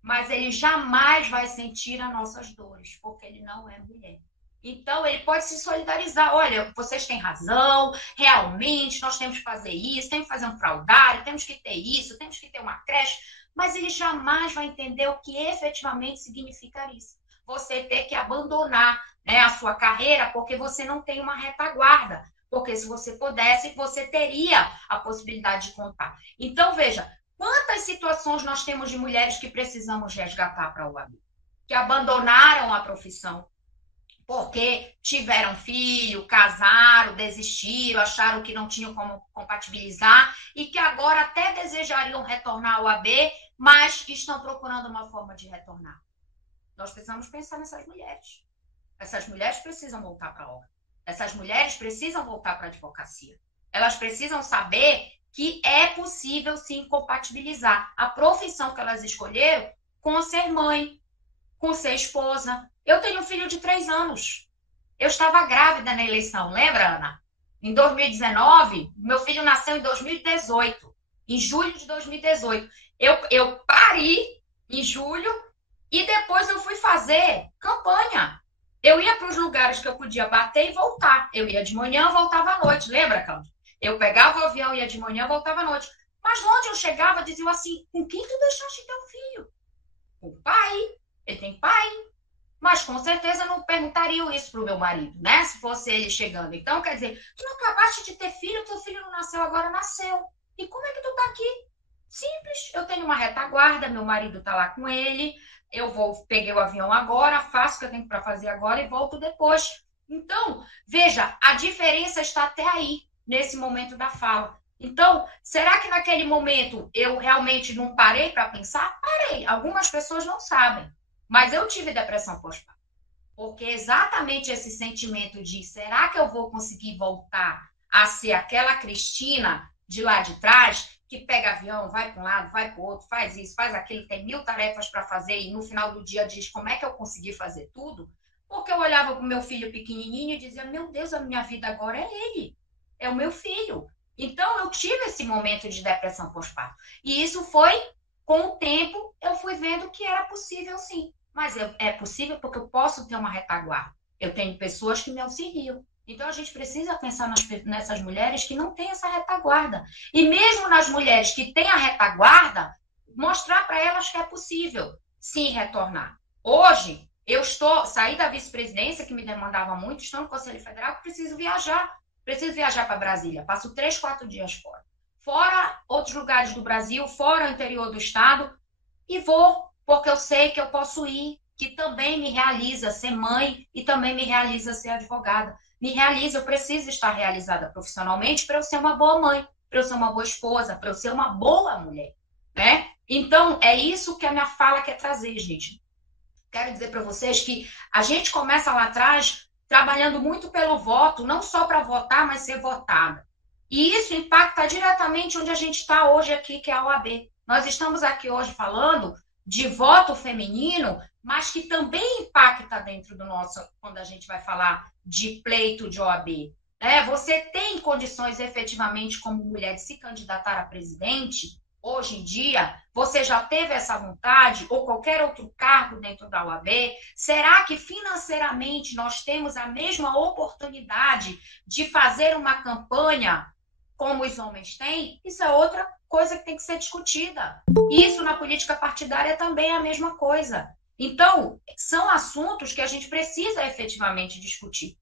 mas ele jamais vai sentir as nossas dores, porque ele não é mulher. Então, ele pode se solidarizar. Olha, vocês têm razão, realmente, nós temos que fazer isso, temos que fazer um fraudário, temos que ter isso, temos que ter uma creche, mas ele jamais vai entender o que efetivamente significa isso. Você ter que abandonar, né, a sua carreira porque você não tem uma retaguarda. Porque se você pudesse, você teria a possibilidade de contar. Então, veja, quantas situações nós temos de mulheres que precisamos resgatar para a OAB, que abandonaram a profissão porque tiveram filho, casaram, desistiram, acharam que não tinham como compatibilizar e que agora até desejariam retornar ao OAB, mas estão procurando uma forma de retornar. Nós precisamos pensar nessas mulheres. Essas mulheres precisam voltar para a OAB. Essas mulheres precisam voltar para a advocacia. Elas precisam saber que é possível se incompatibilizar a profissão que elas escolheram com ser mãe, com ser esposa. Eu tenho um filho de 3 anos. Eu estava grávida na eleição, lembra, Ana? Em 2019, meu filho nasceu em 2018, em julho de 2018. Eu pari em julho e depois eu fui fazer campanha. Eu ia para os lugares que eu podia bater e voltar. Eu ia de manhã, voltava à noite. Lembra, Cláudia? Eu pegava o avião, ia de manhã, voltava à noite. Mas onde eu chegava, diziam assim, com quem tu deixaste teu filho? Com o pai. Ele tem pai. Mas com certeza não perguntariam isso para o meu marido, né? Se fosse ele chegando. Então, quer dizer, tu não acabaste de ter filho, teu filho não nasceu, agora nasceu. E como é que tu tá aqui? Simples, eu tenho uma retaguarda, meu marido tá lá com ele, peguei o avião agora, faço o que eu tenho para fazer agora e volto depois. Então, veja, a diferença está até aí, nesse momento da fala. Então, será que naquele momento eu realmente não parei para pensar? Parei. Algumas pessoas não sabem. Mas eu tive depressão pós-parto. Porque exatamente esse sentimento de será que eu vou conseguir voltar a ser aquela Cristina de lá de trás, que pega avião, vai para um lado, vai para o outro, faz isso, faz aquilo, tem 1000 tarefas para fazer e no final do dia diz como é que eu consegui fazer tudo? Porque eu olhava para o meu filho pequenininho e dizia, meu Deus, a minha vida agora é ele, é o meu filho. Então, eu tive esse momento de depressão pós-parto. E isso foi, com o tempo, eu fui vendo que era possível sim. Mas é possível porque eu posso ter uma retaguarda. Eu tenho pessoas que me auxiliam. Então, a gente precisa pensar nessas mulheres que não têm essa retaguarda. E mesmo nas mulheres que têm a retaguarda, mostrar para elas que é possível sim retornar. Hoje, saí da vice-presidência, que me demandava muito, estou no Conselho Federal, preciso viajar para Brasília. Passo 3, 4 dias fora. Fora outros lugares do Brasil, fora o interior do estado, e vou, porque eu sei que eu posso ir, que também me realiza ser mãe e também me realiza ser advogada. Me realiza, eu preciso estar realizada profissionalmente para eu ser uma boa mãe, para eu ser uma boa esposa, para eu ser uma boa mulher, né? Então, é isso que a minha fala quer trazer, gente. Quero dizer para vocês que a gente começa lá atrás trabalhando muito pelo voto, não só para votar, mas ser votada. E isso impacta diretamente onde a gente está hoje aqui, que é a OAB. Nós estamos aqui hoje falando de voto feminino, mas que também impacta dentro do nosso, quando a gente vai falar de pleito de OAB. Você tem condições efetivamente como mulher de se candidatar a presidente? Hoje em dia, você já teve essa vontade ou qualquer outro cargo dentro da OAB? Será que financeiramente nós temos a mesma oportunidade de fazer uma campanha como os homens têm? Isso é outra coisa que tem que ser discutida. Isso na política partidária também é a mesma coisa. Então, são assuntos que a gente precisa efetivamente discutir.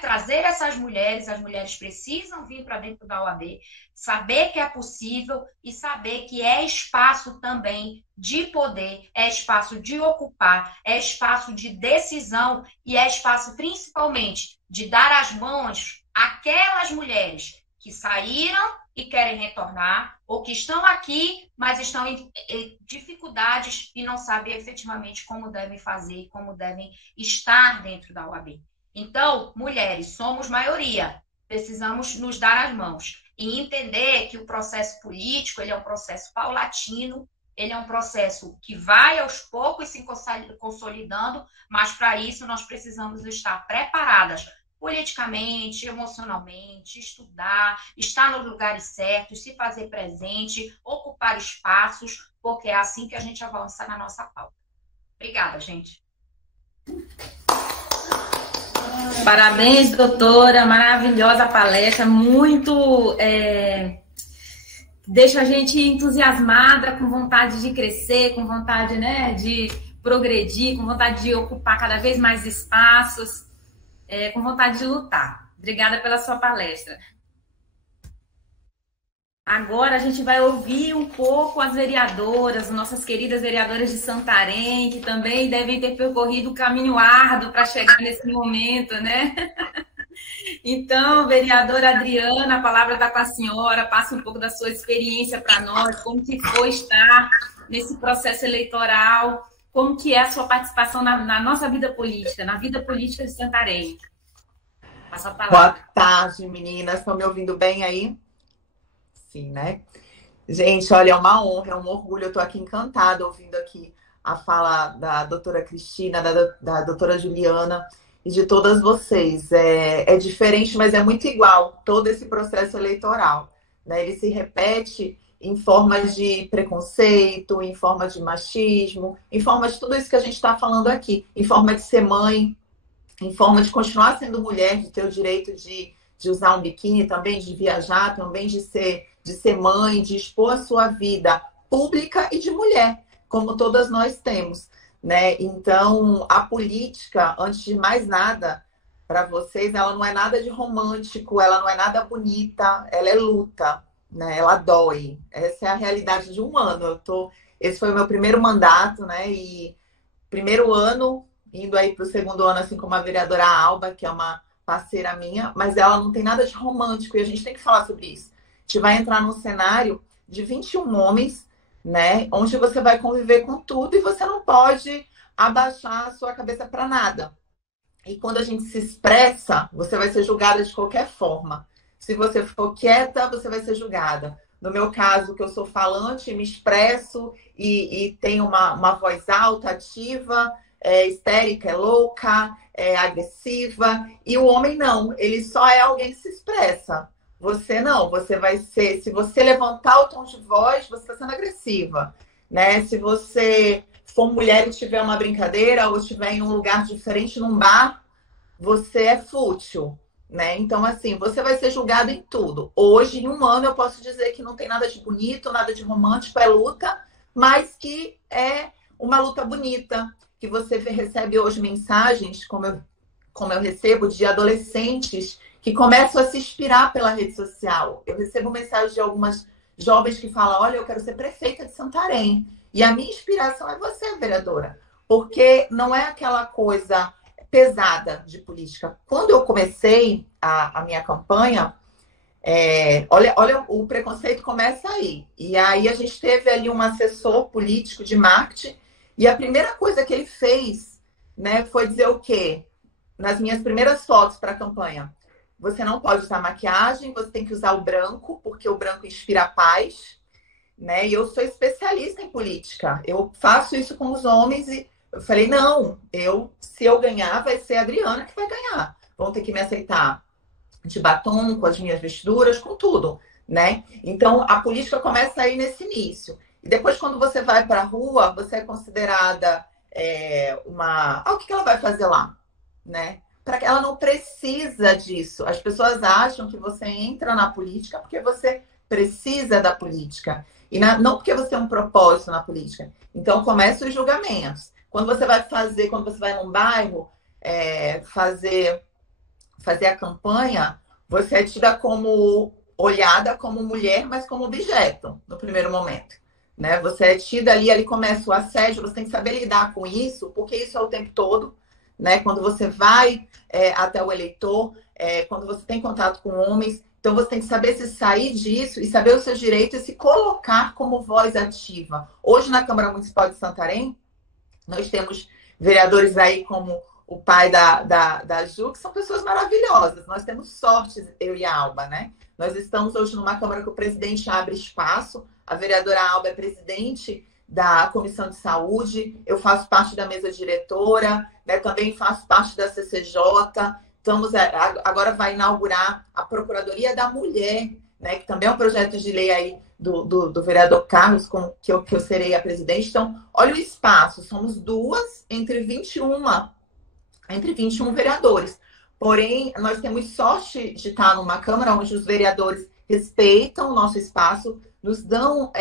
Trazer essas mulheres, as mulheres precisam vir para dentro da OAB, saber que é possível e saber que é espaço também de poder, é espaço de ocupar, é espaço de decisão e é espaço principalmente de dar as mãos àquelas mulheres que saíram e querem retornar, ou que estão aqui, mas estão em dificuldades e não sabem efetivamente como devem fazer, como devem estar dentro da OAB. Então, mulheres, somos maioria, precisamos nos dar as mãos e entender que o processo político ele é um processo paulatino, ele é um processo que vai aos poucos se consolidando, mas para isso nós precisamos estar preparadas politicamente, emocionalmente, estudar, estar nos lugares certos, se fazer presente, ocupar espaços, porque é assim que a gente avança na nossa pauta. Obrigada, gente. Parabéns, doutora, maravilhosa palestra, muito deixa a gente entusiasmada, com vontade de crescer, com vontade, né, de progredir, com vontade de ocupar cada vez mais espaços, com vontade de lutar. Obrigada pela sua palestra. Agora a gente vai ouvir um pouco as vereadoras, nossas queridas vereadoras de Santarém, que também devem ter percorrido o caminho árduo para chegar nesse momento, né? Então, vereadora Adriana, a palavra está com a senhora, passa um pouco da sua experiência para nós, como que foi estar nesse processo eleitoral, como que é a sua participação na nossa vida política, na vida política de Santarém. Passa a palavra. Boa tarde, meninas. Estão me ouvindo bem aí? Sim, né? Gente, olha, é uma honra, é um orgulho. Eu estou aqui encantada ouvindo aqui a fala da doutora Cristina, da doutora Juliana e de todas vocês. É diferente, mas é muito igual todo esse processo eleitoral, né? Ele se repete em formas de preconceito, em forma de machismo, em forma de tudo isso que a gente está falando aqui, em forma de ser mãe, em forma de continuar sendo mulher, de ter o direito de usar um biquíni, também de viajar, também de ser mãe, de expor a sua vida pública e de mulher, como todas nós temos, né? Então, a política, antes de mais nada, para vocês, ela não é nada de romântico, ela não é nada bonita, ela é luta, né? Ela dói. Essa é a realidade de um ano. Esse foi o meu primeiro mandato, né? E primeiro ano, indo aí para o segundo ano, assim como a vereadora Alba, que é uma parceira minha, mas ela não tem nada de romântico e a gente tem que falar sobre isso. A gente vai entrar num cenário de 21 homens, né, onde você vai conviver com tudo e você não pode abaixar a sua cabeça para nada. E quando a gente se expressa, você vai ser julgada de qualquer forma. Se você for quieta, você vai ser julgada. No meu caso, que eu sou falante, me expresso e tenho uma voz alta, ativa, histérica, é louca, é agressiva, e o homem não, ele só é alguém que se expressa. Você não, você vai ser, se você levantar o tom de voz, você está sendo agressiva, né? Se você for mulher e tiver uma brincadeira ou estiver em um lugar diferente, num bar, você é fútil, né? Então, assim, você vai ser julgado em tudo. Hoje, em um ano, eu posso dizer que não tem nada de bonito, nada de romântico, é luta, mas que é uma luta bonita, que você recebe hoje mensagens, como eu recebo, de adolescentes que começam a se inspirar pela rede social. Eu recebo mensagens de algumas jovens que falam, olha, eu quero ser prefeita de Santarém. E a minha inspiração é você, vereadora. Porque não é aquela coisa pesada de política. Quando eu comecei a minha campanha, olha, o preconceito começa aí. E aí a gente teve ali um assessor político de marketing, e a primeira coisa que ele fez, né, foi dizer o quê? Nas minhas primeiras fotos para a campanha, você não pode usar maquiagem, você tem que usar o branco, porque o branco inspira paz, né? E eu sou especialista em política. Eu faço isso com os homens e eu falei, não, se eu ganhar, vai ser a Adriana que vai ganhar. Vão ter que me aceitar de batom, com as minhas vestiduras, com tudo, né? Então, a política começa aí nesse início. E depois, quando você vai para a rua, você é considerada o que ela vai fazer lá, né? Ela não precisa disso. As pessoas acham que você entra na política porque você precisa da política. E não porque você tem um propósito na política. Então, começam os julgamentos. Quando você vai num bairro fazer a campanha, você é tida como olhada como mulher, mas como objeto no primeiro momento, né? Você é tida ali começa o assédio, você tem que saber lidar com isso, porque isso é o tempo todo, né? Quando você vai até o eleitor, quando você tem contato com homens, então você tem que saber se sair disso e saber os seus direitos e se colocar como voz ativa. Hoje, na Câmara Municipal de Santarém, nós temos vereadores aí como o pai da Ju, que são pessoas maravilhosas. Nós temos sorte, eu e a Alba, né? Nós estamos hoje numa Câmara que o presidente abre espaço. A vereadora Alba é presidente da Comissão de Saúde. Eu faço parte da mesa diretora, né? Também faço parte da CCJ. agora vai inaugurar a Procuradoria da Mulher, né, que também é um projeto de lei aí do vereador Carlos, que eu serei a presidente. Então, olha o espaço, somos 2 entre 21 vereadores. Porém, nós temos sorte de estar numa Câmara onde os vereadores respeitam o nosso espaço, nos dão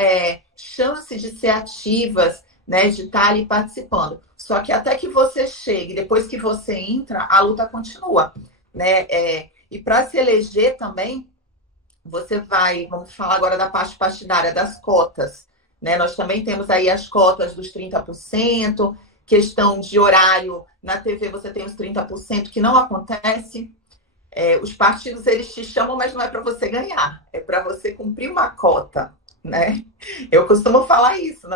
chance de ser ativas, né, de estar ali participando. Só que até que você chegue, depois que você entra, a luta continua, né? E para se eleger também, você vamos falar agora da parte partidária, das cotas, né? Nós também temos aí as cotas dos 30%, questão de horário, na TV você tem os 30% que não acontece. Os partidos, eles te chamam, mas não é para você ganhar, é para você cumprir uma cota, né? Eu costumo falar isso,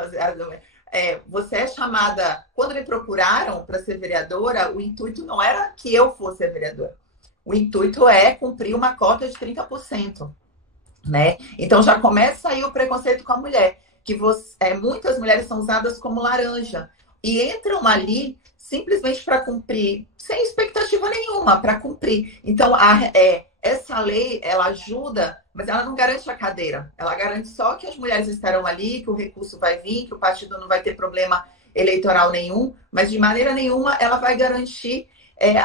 você é chamada... Quando me procuraram para ser vereadora, o intuito não era que eu fosse a vereadora. O intuito é cumprir uma cota de 30%, né? Então já começa aí o preconceito com a mulher, que muitas mulheres são usadas como laranja e entram ali simplesmente para cumprir, sem expectativa nenhuma, para cumprir. Então, essa lei, ela ajuda, mas ela não garante a cadeira. Ela garante só que as mulheres estarão ali, que o recurso vai vir, que o partido não vai ter problema eleitoral nenhum, mas de maneira nenhuma ela vai garantir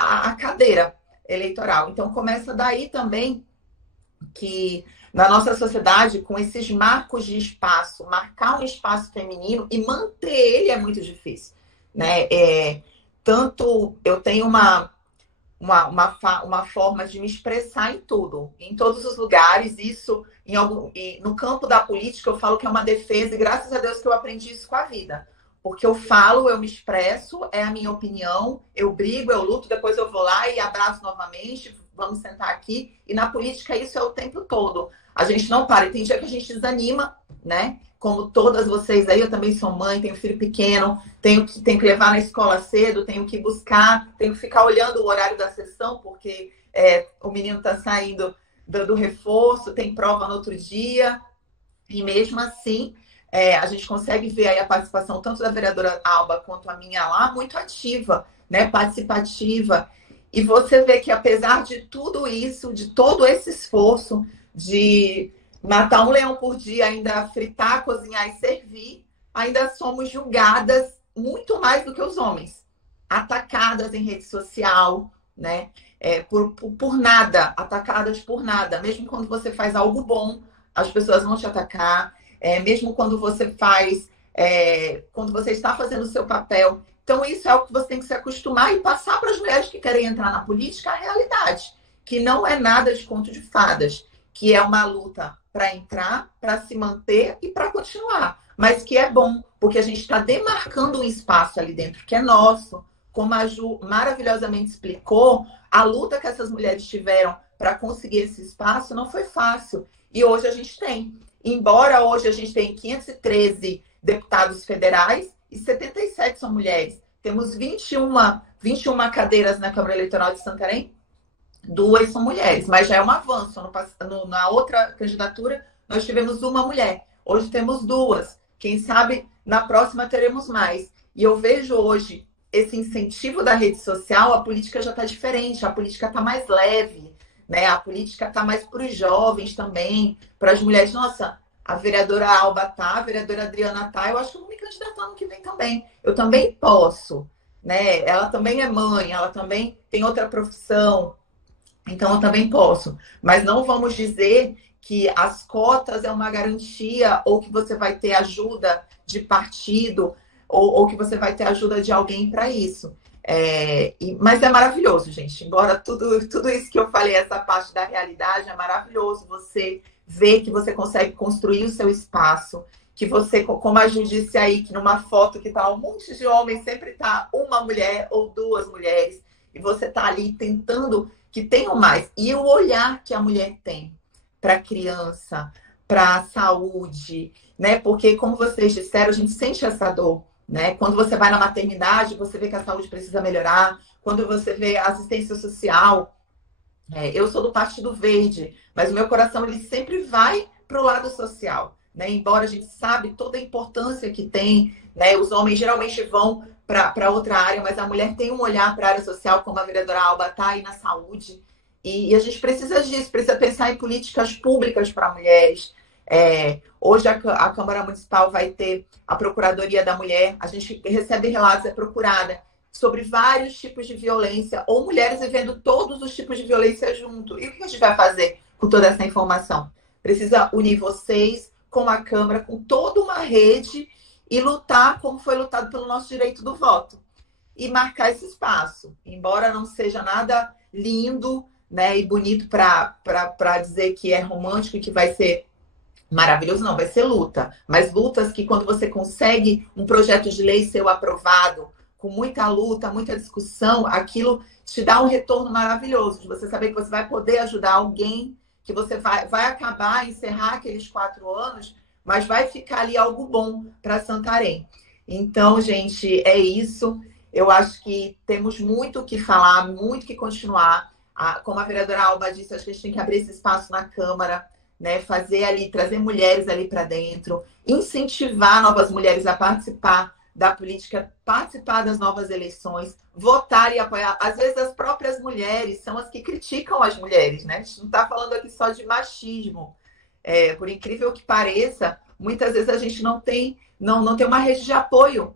a cadeira eleitoral. Então, começa daí também que na nossa sociedade, com esses marcos de espaço, marcar um espaço feminino e manter ele é muito difícil, né? Tanto eu tenho uma forma de me expressar em tudo, em todos os lugares. Isso, no campo da política, eu falo que é uma defesa, e graças a Deus que eu aprendi isso com a vida. Porque eu falo, eu me expresso, é a minha opinião, eu brigo, eu luto, depois eu vou lá e abraço novamente, vamos sentar aqui. E na política isso é o tempo todo. A gente não para. E tem dia que a gente desanima, né? Como todas vocês aí, eu também sou mãe, tenho filho pequeno, tenho que levar na escola cedo, tenho que buscar, tenho que ficar olhando o horário da sessão, porque o menino está saindo do reforço, tem prova no outro dia. E mesmo assim, a gente consegue ver aí a participação tanto da vereadora Alba quanto a minha lá, muito ativa, né? Participativa. E você vê que apesar de tudo isso, de todo esse esforço, de matar um leão por dia, ainda fritar, cozinhar e servir, ainda somos julgadas muito mais do que os homens. Atacadas em rede social, né? Por nada, atacadas por nada. Mesmo quando você faz algo bom, as pessoas vão te atacar. Mesmo quando você quando você está fazendo o seu papel. Então, isso é o que você tem que se acostumar e passar para as mulheres que querem entrar na política a realidade, que não é nada de conto de fadas, que é uma luta para entrar, para se manter e para continuar. Mas que é bom, porque a gente está demarcando um espaço ali dentro que é nosso. Como a Ju maravilhosamente explicou, a luta que essas mulheres tiveram para conseguir esse espaço não foi fácil. E hoje a gente tem. Embora hoje a gente tenha 513 deputados federais e 77 são mulheres. Temos 21 cadeiras na Câmara Eleitoral de Santarém, 2 são mulheres, mas já é um avanço. Na outra candidatura, nós tivemos uma mulher. Hoje temos 2. Quem sabe, na próxima teremos mais. E eu vejo hoje esse incentivo da rede social, a política já está diferente, a política está mais leve, né? A política está mais para os jovens também, para as mulheres. Nossa, a vereadora Alba tá, a vereadora Adriana tá, eu acho que eu vou me candidatar ano que vem também. Eu também posso, né? Ela também é mãe, ela também tem outra profissão, então eu também posso. Mas não vamos dizer que as cotas é uma garantia ou que você vai ter ajuda de partido ou que você vai ter ajuda de alguém para isso. Mas é maravilhoso, gente. Embora tudo isso que eu falei, essa parte da realidade, é maravilhoso você ver que você consegue construir o seu espaço, que você, como a Ju disse aí, que numa foto que tá um monte de homens, sempre tá uma mulher ou 2 mulheres, e você tá ali tentando que tenham mais. E o olhar que a mulher tem para a criança, para a saúde, né? Porque, como vocês disseram, a gente sente essa dor, né? Quando você vai na maternidade, você vê que a saúde precisa melhorar. Quando você vê a assistência social, eu sou do Partido Verde, mas o meu coração ele sempre vai para o lado social, né? Embora a gente sabe toda a importância que tem, né? Os homens geralmente vão para outra área, mas a mulher tem um olhar para a área social, como a vereadora Alba está aí na saúde. E a gente precisa disso, precisa pensar em políticas públicas para mulheres. Hoje a Câmara Municipal vai ter a Procuradoria da Mulher, a gente recebe relatos, é procurada, sobre vários tipos de violência, ou mulheres vivendo todos os tipos de violência junto. E o que a gente vai fazer com toda essa informação? Precisa unir vocês com a Câmara, com toda uma rede, e lutar como foi lutado pelo nosso direito do voto. E marcar esse espaço. Embora não seja nada lindo, né, e bonito para dizer que é romântico e que vai ser maravilhoso, não, vai ser luta. Mas lutas que quando você consegue um projeto de lei ser aprovado, com muita luta, muita discussão, aquilo te dá um retorno maravilhoso, de você saber que você vai poder ajudar alguém, que você vai acabar, encerrar aqueles 4 anos, mas vai ficar ali algo bom para Santarém. Então, gente, é isso. Eu acho que temos muito o que falar, muito o que continuar. Como a vereadora Alba disse, acho que a gente tem que abrir esse espaço na Câmara, né? Fazer ali, trazer mulheres ali para dentro, incentivar novas mulheres a participar da política, participar das novas eleições, votar e apoiar. Às vezes as próprias mulheres são as que criticam as mulheres, né? A gente não está falando aqui só de machismo. Por incrível que pareça, muitas vezes a gente não tem uma rede de apoio,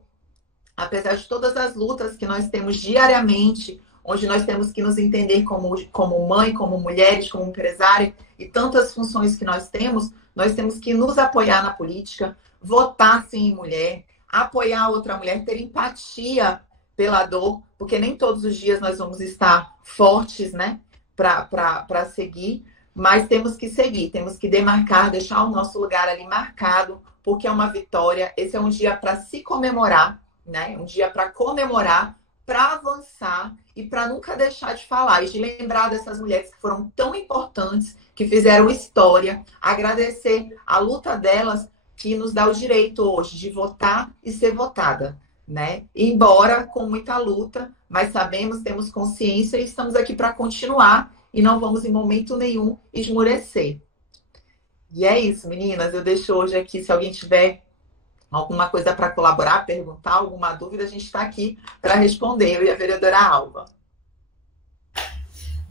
apesar de todas as lutas que nós temos diariamente, onde nós temos que nos entender como mãe, como mulheres, como empresária, e tantas funções que nós temos que nos apoiar na política, votar sim em mulher, apoiar outra mulher, ter empatia pela dor, porque nem todos os dias nós vamos estar fortes, né, para seguir, mas temos que seguir, temos que demarcar, deixar o nosso lugar ali marcado, porque é uma vitória. Esse é um dia para se comemorar, né, um dia para comemorar, para avançar e para nunca deixar de falar e de lembrar dessas mulheres que foram tão importantes, que fizeram história, agradecer a luta delas, que nos dá o direito hoje de votar e ser votada, né? Embora com muita luta, mas sabemos, temos consciência e estamos aqui para continuar e não vamos em momento nenhum esmorecer. E é isso, meninas. Eu deixo hoje aqui, se alguém tiver alguma coisa para colaborar, perguntar, alguma dúvida, a gente está aqui para responder, eu e a vereadora Alba.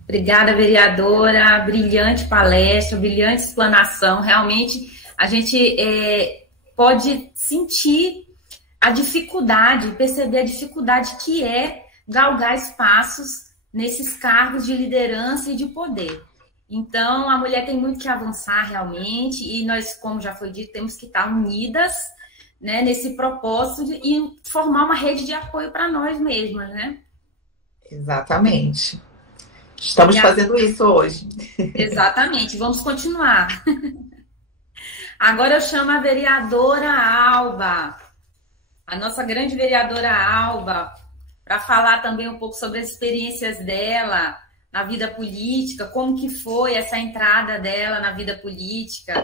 Obrigada, vereadora. Brilhante palestra, brilhante explanação. Realmente, a gente pode sentir a dificuldade, perceber a dificuldade que é galgar espaços nesses cargos de liderança e de poder. Então, a mulher tem muito que avançar realmente, e nós, como já foi dito, temos que estar unidas, né, nesse propósito e formar uma rede de apoio para nós mesmas, né? Exatamente. Estamos fazendo isso hoje. Exatamente, vamos continuar. Agora eu chamo a vereadora Alba, a nossa grande vereadora Alba, para falar também um pouco sobre as experiências dela na vida política, como que foi essa entrada dela na vida política,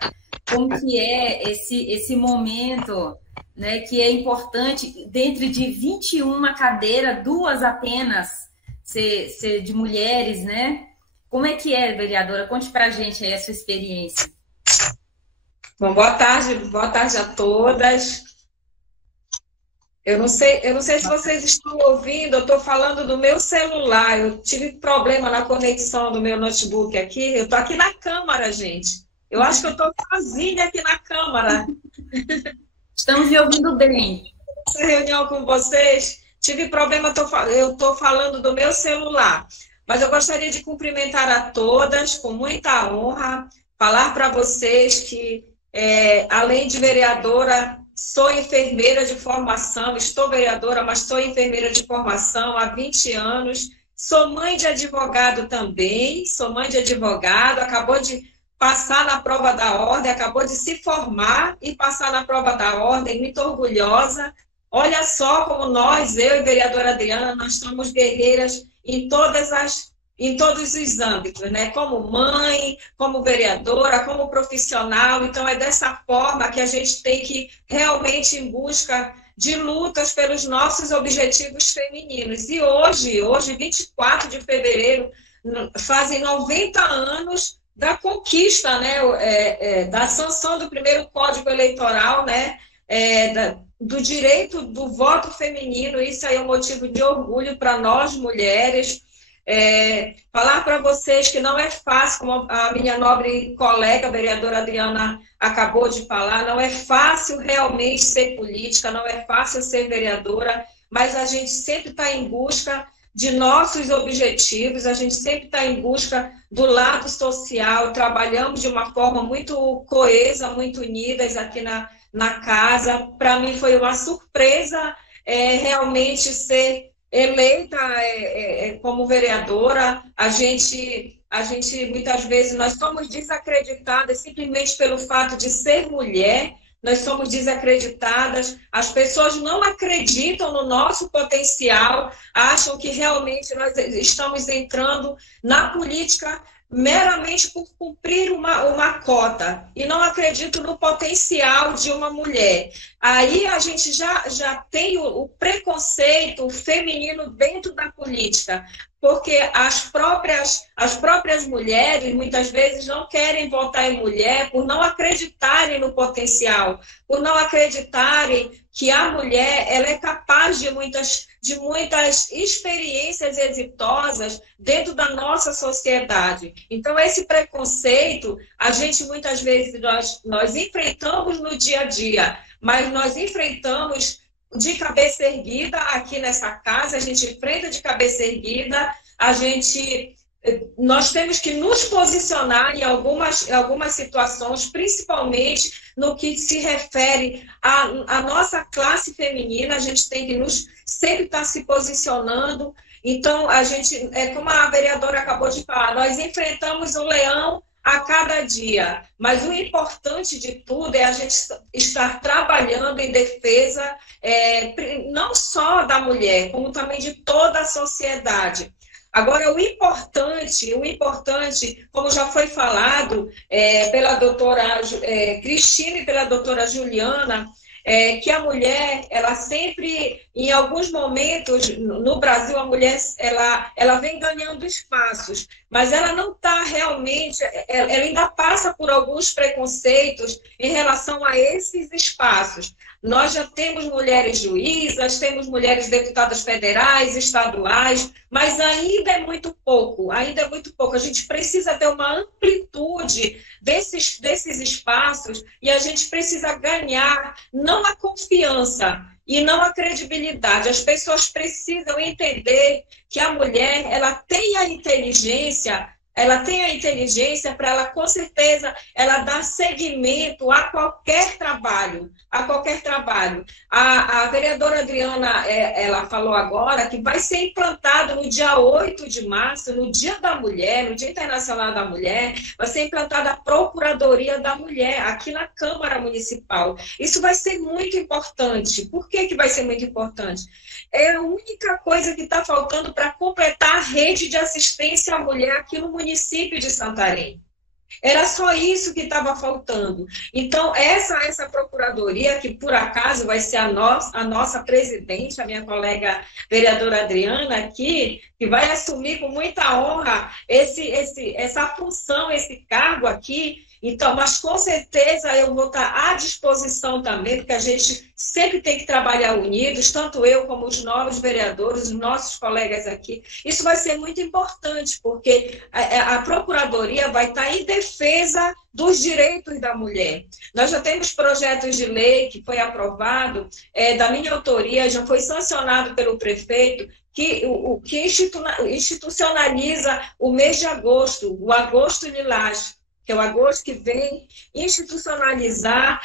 como que é esse momento, né, que é importante, dentro de 21 cadeiras, 2 apenas ser de mulheres, né? Como é que é, vereadora? Conte para a gente aí a sua experiência. Bom, boa tarde a todas. Eu não sei se vocês estão ouvindo, eu estou falando do meu celular, eu tive problema na conexão do meu notebook aqui, eu estou aqui na Câmara, gente. Eu acho que eu estou sozinha aqui na Câmara. Estamos me ouvindo bem. Essa reunião com vocês, tive problema, eu estou falando do meu celular. Mas eu gostaria de cumprimentar a todas, com muita honra, falar para vocês que, além de vereadora, sou enfermeira de formação, estou vereadora, mas sou enfermeira de formação há 20 anos. Sou mãe de advogado também, acabou de passar na prova da ordem, acabou de se formar e passar na prova da ordem, muito orgulhosa. Olha só como nós, eu e a vereadora Adriana, nós somos guerreiras em todos os âmbitos, né? Como mãe, como vereadora, como profissional. Então, é dessa forma que a gente tem que ir realmente em busca de lutas pelos nossos objetivos femininos. E hoje 24 de fevereiro, fazem 90 anos da conquista, né? Da sanção do primeiro Código Eleitoral, né? do direito do voto feminino. Isso aí é um motivo de orgulho para nós, mulheres. Falar para vocês que não é fácil, como a minha nobre colega, a vereadora Adriana, acabou de falar, não é fácil realmente ser política, não é fácil ser vereadora, mas a gente sempre está em busca de nossos objetivos, a gente sempre está em busca do lado social, trabalhamos de uma forma muito coesa, muito unidas aqui na casa. Para mim foi uma surpresa realmente ser eleita como vereadora. A gente muitas vezes nós somos desacreditadas simplesmente pelo fato de ser mulher. Nós somos desacreditadas, as pessoas não acreditam no nosso potencial, acham que realmente nós estamos entrando na política meramente por cumprir uma cota, e não acredito no potencial de uma mulher. Aí a gente já tem o preconceito feminino dentro da política, porque as próprias mulheres muitas vezes não querem votar em mulher por não acreditarem no potencial, por não acreditarem que a mulher ela é capaz de muitas experiências exitosas dentro da nossa sociedade. Então, esse preconceito, a gente muitas vezes nós enfrentamos no dia a dia, mas nós enfrentamos de cabeça erguida aqui nessa casa, a gente enfrenta de cabeça erguida, nós temos que nos posicionar em algumas situações, principalmente no que se refere à nossa classe feminina. A gente tem que sempre estar se posicionando. Então, como a vereadora acabou de falar, nós enfrentamos um leão a cada dia, mas o importante de tudo é a gente estar trabalhando em defesa não só da mulher, como também de toda a sociedade. Agora, o importante, como já foi falado pela doutora Cristina e pela doutora Juliana, que a mulher, ela sempre, em alguns momentos, no Brasil, a mulher, ela vem ganhando espaços, mas ela não está realmente, ela ainda passa por alguns preconceitos em relação a esses espaços. Nós já temos mulheres juízas, temos mulheres deputadas federais, estaduais, mas ainda é muito pouco, A gente precisa ter uma amplitude desses espaços e a gente precisa ganhar não a confiança e não a credibilidade. As pessoas precisam entender que a mulher, ela tem a inteligência para ela, com certeza, ela dar seguimento a qualquer trabalho, A vereadora Adriana, ela falou agora que vai ser implantado no dia 8 de março, no Dia da Mulher, no Dia Internacional da Mulher, vai ser implantada a Procuradoria da Mulher aqui na Câmara Municipal. Isso vai ser muito importante. Por que vai ser muito importante? É a única coisa que está faltando para completar a rede de assistência à mulher aqui no município de Santarém. Era só isso que estava faltando. Então, essa procuradoria, que por acaso vai ser a nossa presidente, a minha colega vereadora Adriana aqui, que vai assumir com muita honra essa função, esse cargo aqui. Então, mas com certeza eu vou estar à disposição também, porque a gente sempre tem que trabalhar unidos, tanto eu como os novos vereadores, os nossos colegas aqui. Isso vai ser muito importante, porque a Procuradoria vai estar em defesa dos direitos da mulher. Nós já temos projetos de lei que foi aprovado, da minha autoria, já foi sancionado pelo prefeito, que institucionaliza o mês de agosto, o Agosto Lilás, que é o agosto que vem institucionalizar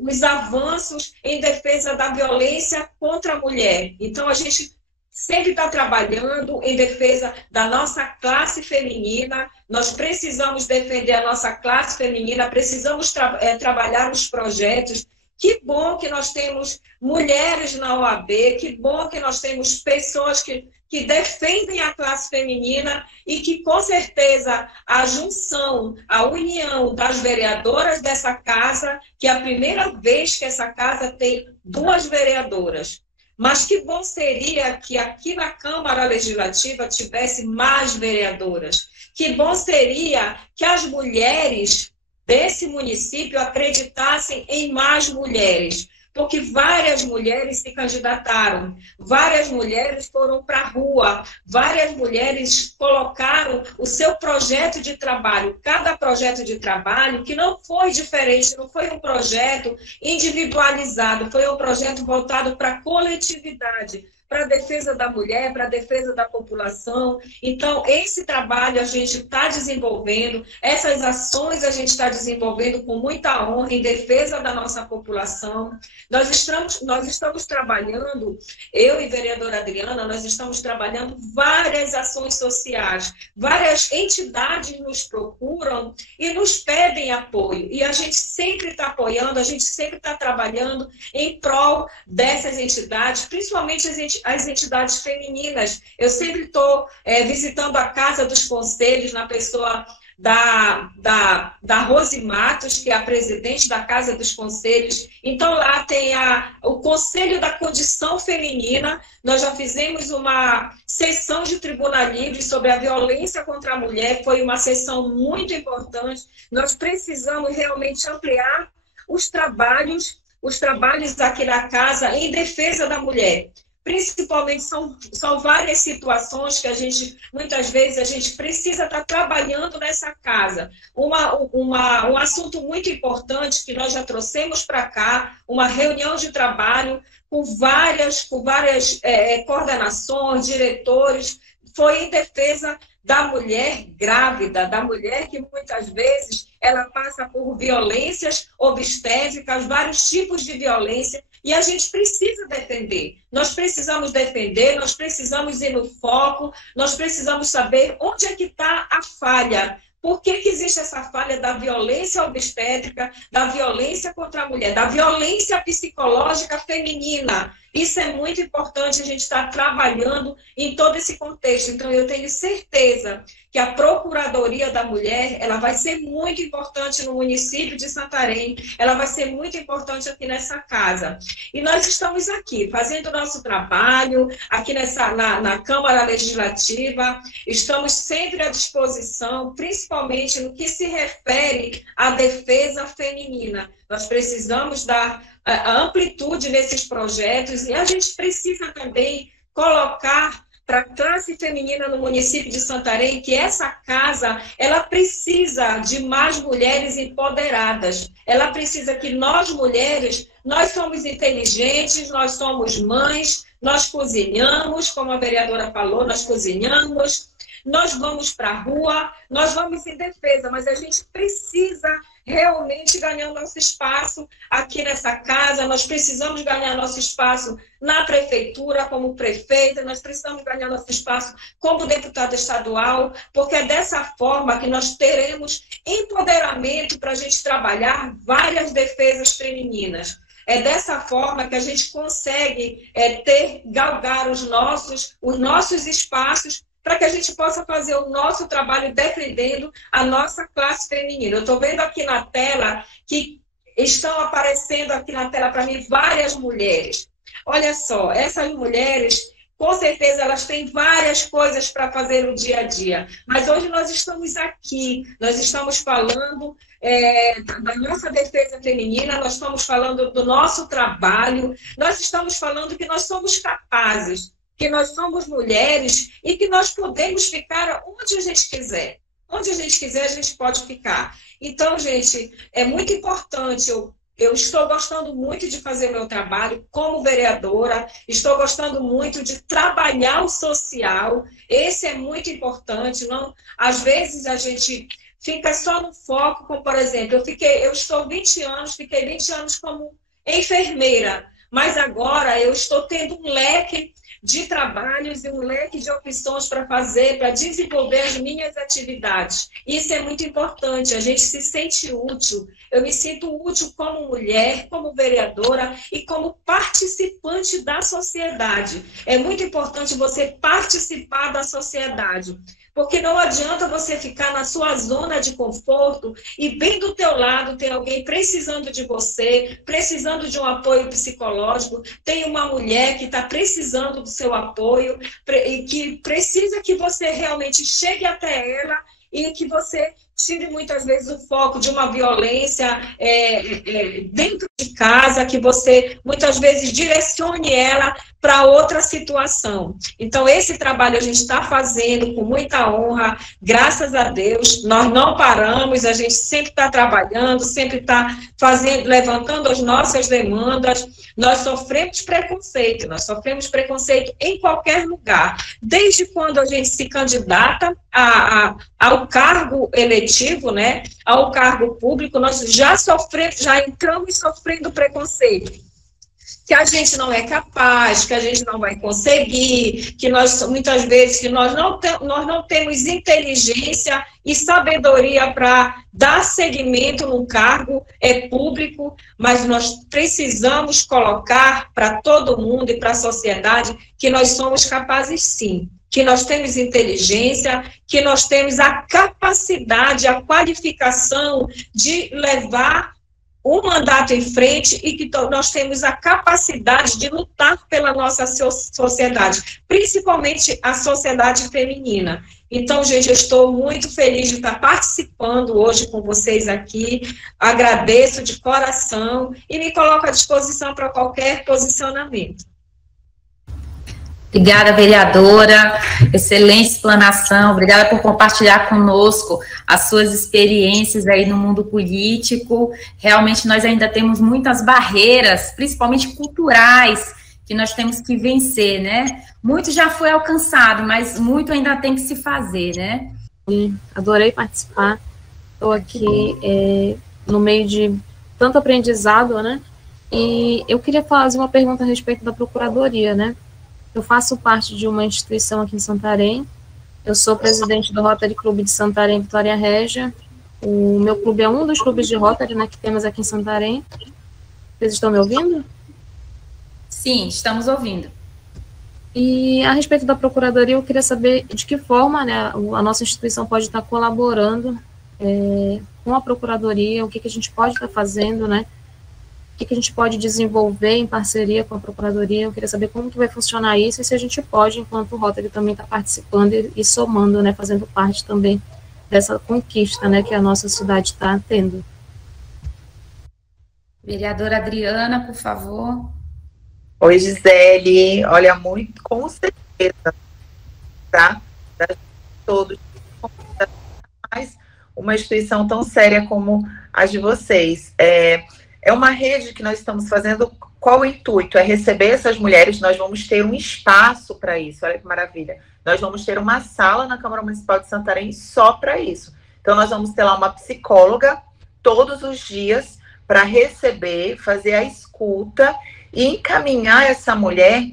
os avanços em defesa da violência contra a mulher. Então, a gente sempre está trabalhando em defesa da nossa classe feminina. Nós precisamos defender a nossa classe feminina, precisamos trabalhar os projetos. Que bom que nós temos mulheres na OAB, que bom que nós temos pessoas que defendem a classe feminina e que, com certeza, a junção, a união das vereadoras dessa casa, que é a primeira vez que essa casa tem 2 vereadoras. Mas que bom seria que aqui na Câmara Legislativa tivesse mais vereadoras. Que bom seria que as mulheres desse município acreditassem em mais mulheres, porque várias mulheres se candidataram, várias mulheres foram para a rua, várias mulheres colocaram o seu projeto de trabalho, cada projeto de trabalho que não foi diferente, não foi um projeto individualizado, foi um projeto voltado para a coletividade, para a defesa da mulher, para a defesa da população. Então, esse trabalho a gente está desenvolvendo, essas ações a gente está desenvolvendo com muita honra em defesa da nossa população. Nós estamos trabalhando, eu e a vereadora Adriana, nós estamos trabalhando várias ações sociais, várias entidades nos procuram e nos pedem apoio. E a gente sempre está apoiando, a gente sempre está trabalhando em prol dessas entidades, principalmente as entidades femininas. Eu sempre estou visitando a Casa dos Conselhos, na pessoa da Rose Matos, que é a presidente da Casa dos Conselhos. Então, lá tem o Conselho da Condição Feminina. Nós já fizemos uma sessão de tribuna livre sobre a violência contra a mulher, foi uma sessão muito importante. Nós precisamos realmente ampliar os trabalhos aqui na casa em defesa da mulher. Principalmente são várias situações que muitas vezes a gente precisa estar trabalhando nessa casa. Um assunto muito importante que nós já trouxemos para cá, uma reunião de trabalho com várias coordenações, diretores, foi em defesa da mulher grávida, da mulher que muitas vezes ela passa por violências obstétricas, vários tipos de violência, e a gente precisa defender. Nós precisamos defender, nós precisamos ir no foco, nós precisamos saber onde é que está a falha. Por que existe essa falha da violência obstétrica, da violência contra a mulher, da violência psicológica feminina? Isso é muito importante, a gente está trabalhando em todo esse contexto. Então, eu tenho certeza que a Procuradoria da Mulher, ela vai ser muito importante no município de Santarém, ela vai ser muito importante aqui nessa casa. E nós estamos aqui, fazendo o nosso trabalho, aqui na Câmara Legislativa, estamos sempre à disposição, principalmente no que se refere à defesa feminina. Nós precisamos dar a amplitude nesses projetos e a gente precisa também colocar para a classe feminina no município de Santarém que essa casa, ela precisa de mais mulheres empoderadas. Ela precisa que nós, mulheres, nós somos inteligentes, nós somos mães, nós cozinhamos, como a vereadora falou, nós cozinhamos, nós vamos para a rua, nós vamos em defesa, mas a gente precisa realmente ganhar o nosso espaço aqui nessa casa, nós precisamos ganhar nosso espaço na prefeitura, como prefeita, nós precisamos ganhar nosso espaço como deputada estadual, porque é dessa forma que nós teremos empoderamento para a gente trabalhar várias defesas femininas. É dessa forma que a gente consegue galgar os nossos espaços para que a gente possa fazer o nosso trabalho defendendo a nossa classe feminina. Eu estou vendo aqui na tela que estão aparecendo aqui na tela para mim várias mulheres. Olha só, essas mulheres, com certeza, elas têm várias coisas para fazer no dia a dia. Mas hoje nós estamos aqui, nós estamos falando da nossa defesa feminina, nós estamos falando do nosso trabalho, nós estamos falando que nós somos capazes, que nós somos mulheres e que nós podemos ficar onde a gente quiser. Onde a gente quiser, a gente pode ficar. Então, gente, é muito importante. Eu estou gostando muito de fazer meu trabalho como vereadora, estou gostando muito de trabalhar o social. Esse é muito importante. Não, às vezes a gente fica só no foco, como, por exemplo, eu estou 20 anos, fiquei 20 anos como enfermeira, mas agora eu estou tendo um leque de trabalhos e um leque de opções para fazer, para desenvolver as minhas atividades. Isso é muito importante, a gente se sente útil. Eu me sinto útil como mulher, como vereadora e como participante da sociedade. É muito importante você participar da sociedade. Porque não adianta você ficar na sua zona de conforto e bem do teu lado tem alguém precisando de você, precisando de um apoio psicológico, tem uma mulher que está precisando do seu apoio e que precisa que você realmente chegue até ela e que você tire muitas vezes o foco de uma violência dentro de casa, que você muitas vezes direcione ela para outra situação. Então, esse trabalho a gente está fazendo com muita honra, graças a Deus, nós não paramos, a gente sempre está trabalhando, sempre está levantando as nossas demandas. Nós sofremos preconceito em qualquer lugar, desde quando a gente se candidata ao cargo eletivo, né, ao cargo público, nós já entramos sofrendo preconceito, que a gente não é capaz, que a gente não vai conseguir, que muitas vezes nós não temos inteligência e sabedoria para dar seguimento num cargo público, mas nós precisamos colocar para todo mundo e para a sociedade que nós somos capazes sim, que nós temos inteligência, que nós temos a capacidade, a qualificação de levar o mandato em frente e que nós temos a capacidade de lutar pela nossa sociedade, principalmente a sociedade feminina. Então, gente, eu estou muito feliz de estar participando hoje com vocês aqui, agradeço de coração e me coloco à disposição para qualquer posicionamento. Obrigada, vereadora, excelente explanação, obrigada por compartilhar conosco as suas experiências aí no mundo político. Realmente nós ainda temos muitas barreiras, principalmente culturais, que nós temos que vencer, né? Muito já foi alcançado, mas muito ainda tem que se fazer, né? Adorei participar, estou aqui no meio de tanto aprendizado, né? E eu queria fazer uma pergunta a respeito da Procuradoria, né? Eu faço parte de uma instituição aqui em Santarém. Eu sou presidente do Rotary Clube de Santarém, Vitória Régia. O meu clube é um dos clubes de Rotary, né, que temos aqui em Santarém. Vocês estão me ouvindo? Sim, estamos ouvindo. E a respeito da Procuradoria, eu queria saber de que forma, né, a nossa instituição pode estar colaborando com a Procuradoria, o que a gente pode estar fazendo, né? O que a gente pode desenvolver em parceria com a Procuradoria. Eu queria saber como que vai funcionar isso e se a gente pode, enquanto o Rotary também está participando e somando, né, fazendo parte também dessa conquista, né, que a nossa cidade está tendo. Vereadora Adriana, por favor. Oi, Gisele. Olha, muito com certeza, tá? Da todos, mais uma instituição tão séria como a de vocês. É uma rede que nós estamos fazendo. Qual o intuito? É receber essas mulheres. Nós vamos ter um espaço para isso. Olha que maravilha. Nós vamos ter uma sala na Câmara Municipal de Santarém só para isso. Então, nós vamos ter lá uma psicóloga todos os dias para receber, fazer a escuta e encaminhar essa mulher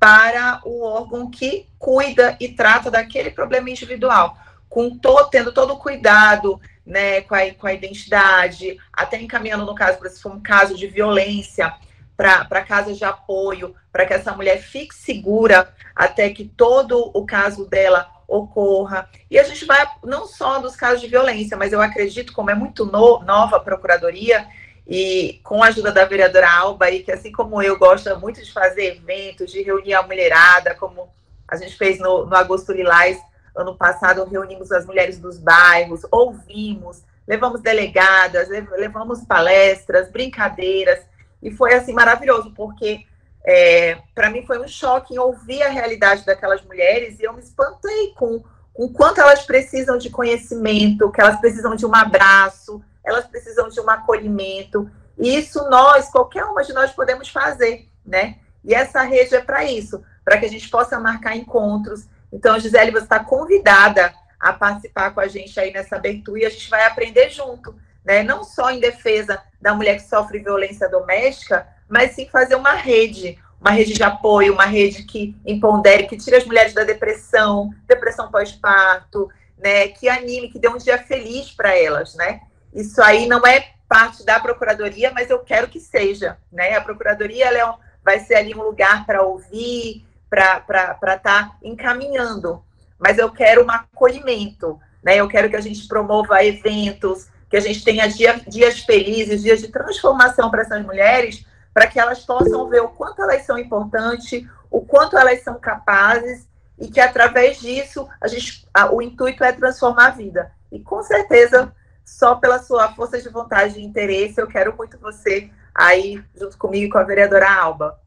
para o órgão que cuida e trata daquele problema individual, tendo todo o cuidado, né, com a identidade, até encaminhando, no caso, se for um caso de violência, para casas de apoio, para que essa mulher fique segura até que todo o caso dela ocorra. E a gente vai, não só dos casos de violência, mas eu acredito, como é muito nova a Procuradoria, e com a ajuda da vereadora Alba, aí, que assim como eu, gosta muito de fazer eventos, de reunir a mulherada, como a gente fez no Agosto Lilás, ano passado, reunimos as mulheres dos bairros, ouvimos, levamos delegadas, levamos palestras, brincadeiras, e foi assim maravilhoso, porque para mim foi um choque em ouvir a realidade daquelas mulheres, e eu me espantei com o quanto elas precisam de conhecimento, que elas precisam de um abraço, elas precisam de um acolhimento, e isso qualquer uma de nós podemos fazer, né? E essa rede é para isso, para que a gente possa marcar encontros. Então, Gisele, você está convidada a participar com a gente aí nessa abertura e a gente vai aprender junto, né? Não só em defesa da mulher que sofre violência doméstica, mas sim fazer uma rede de apoio, uma rede que empodere, que tire as mulheres da depressão pós-parto, né? Que anime, que dê um dia feliz para elas, né? Isso aí não é parte da Procuradoria, mas eu quero que seja, né? A Procuradoria vai ser ali um lugar para ouvir, para estar encaminhando, mas eu quero um acolhimento, né? Eu quero que a gente promova eventos, que a gente tenha dias felizes, dias de transformação para essas mulheres, para que elas possam ver o quanto elas são importantes, o quanto elas são capazes, e que através disso o intuito é transformar a vida. E com certeza, só pela sua força de vontade e interesse, eu quero muito você aí junto comigo e com a vereadora Alba.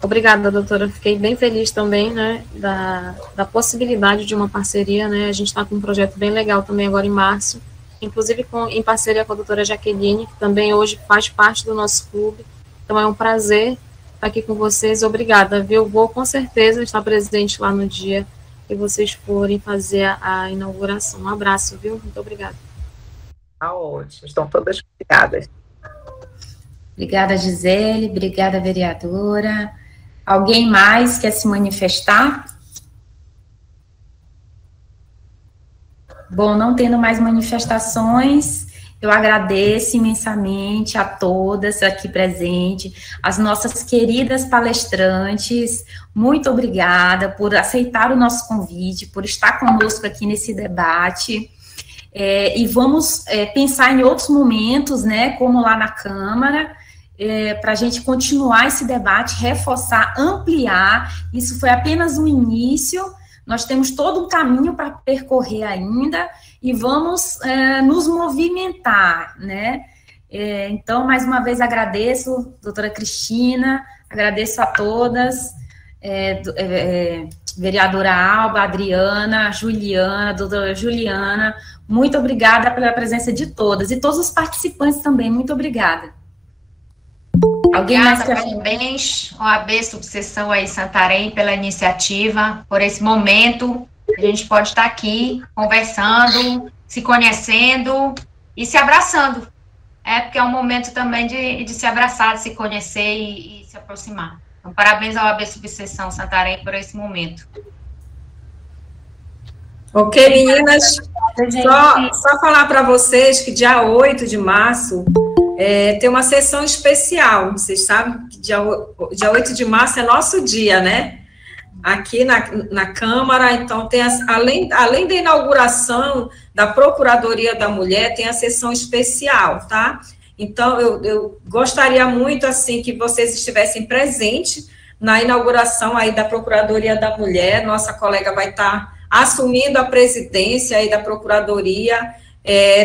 Obrigada, doutora. Fiquei bem feliz também, né, da possibilidade de uma parceria, né, a gente está com um projeto bem legal também agora em março, inclusive em parceria com a doutora Jaqueline, que também hoje faz parte do nosso clube, então é um prazer estar aqui com vocês, obrigada, viu, vou com certeza estar presente lá no dia que vocês forem fazer a inauguração. Um abraço, viu, muito obrigada. Tá ótimo, estão todas obrigadas. Obrigada, Gisele, obrigada, vereadora. Alguém mais quer se manifestar? Bom, não tendo mais manifestações, eu agradeço imensamente a todas aqui presentes, as nossas queridas palestrantes, muito obrigada por aceitar o nosso convite, por estar conosco aqui nesse debate, e vamos pensar em outros momentos, né, como lá na Câmara, para a gente continuar esse debate, reforçar, ampliar. Isso foi apenas um início, nós temos todo um caminho para percorrer ainda e vamos nos movimentar, né? Então, mais uma vez agradeço, doutora Cristina, agradeço a todas, vereadora Alba, Adriana, Juliana, doutora Juliana, muito obrigada pela presença de todas e todos os participantes também, muito obrigada. Alguém mais quer? Parabéns, OAB Subseção aí Santarém, pela iniciativa, por esse momento, a gente pode estar aqui conversando, se conhecendo e se abraçando. Porque é um momento também de se abraçar, de se conhecer e se aproximar. Então, parabéns ao OAB Subseção Santarém por esse momento. Ok, meninas, só falar para vocês que dia 8 de março tem uma sessão especial, vocês sabem que dia 8 de março é nosso dia, né? Aqui na Câmara, então tem, além da inauguração da Procuradoria da Mulher, tem a sessão especial, tá? Então, eu gostaria muito, assim, que vocês estivessem presentes na inauguração aí da Procuradoria da Mulher, nossa colega vai estar assumindo a presidência aí da Procuradoria,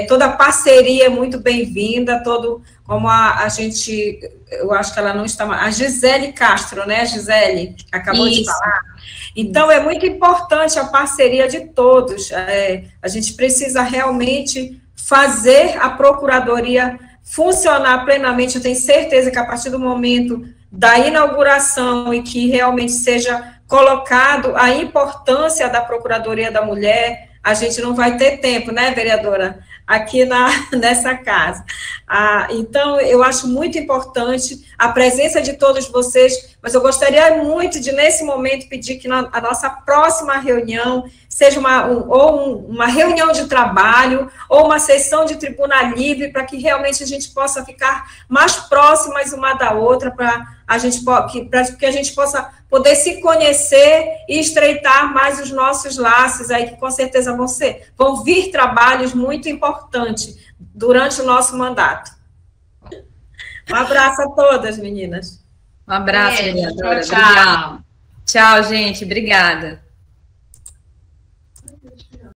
toda a parceria é muito bem-vinda, como a gente, eu acho que ela não está mais, a Gisele Castro, né, Gisele, acabou de falar. Então, é muito importante a parceria de todos, a gente precisa realmente fazer a Procuradoria funcionar plenamente, eu tenho certeza que a partir do momento da inauguração e que realmente seja colocado a importância da Procuradoria da Mulher, a gente não vai ter tempo, né, vereadora, aqui nessa casa. Então, eu acho muito importante a presença de todos vocês, mas eu gostaria muito de, nesse momento, pedir que a nossa próxima reunião seja uma reunião de trabalho ou uma sessão de tribuna livre, para que realmente a gente possa ficar mais próximas uma da outra, para que a gente possa poder se conhecer e estreitar mais os nossos laços aí, que com certeza vão vir trabalhos muito importantes durante o nosso mandato. Um abraço a todas, meninas. Um abraço, vereadora. Tchau. Tchau, gente. Obrigada.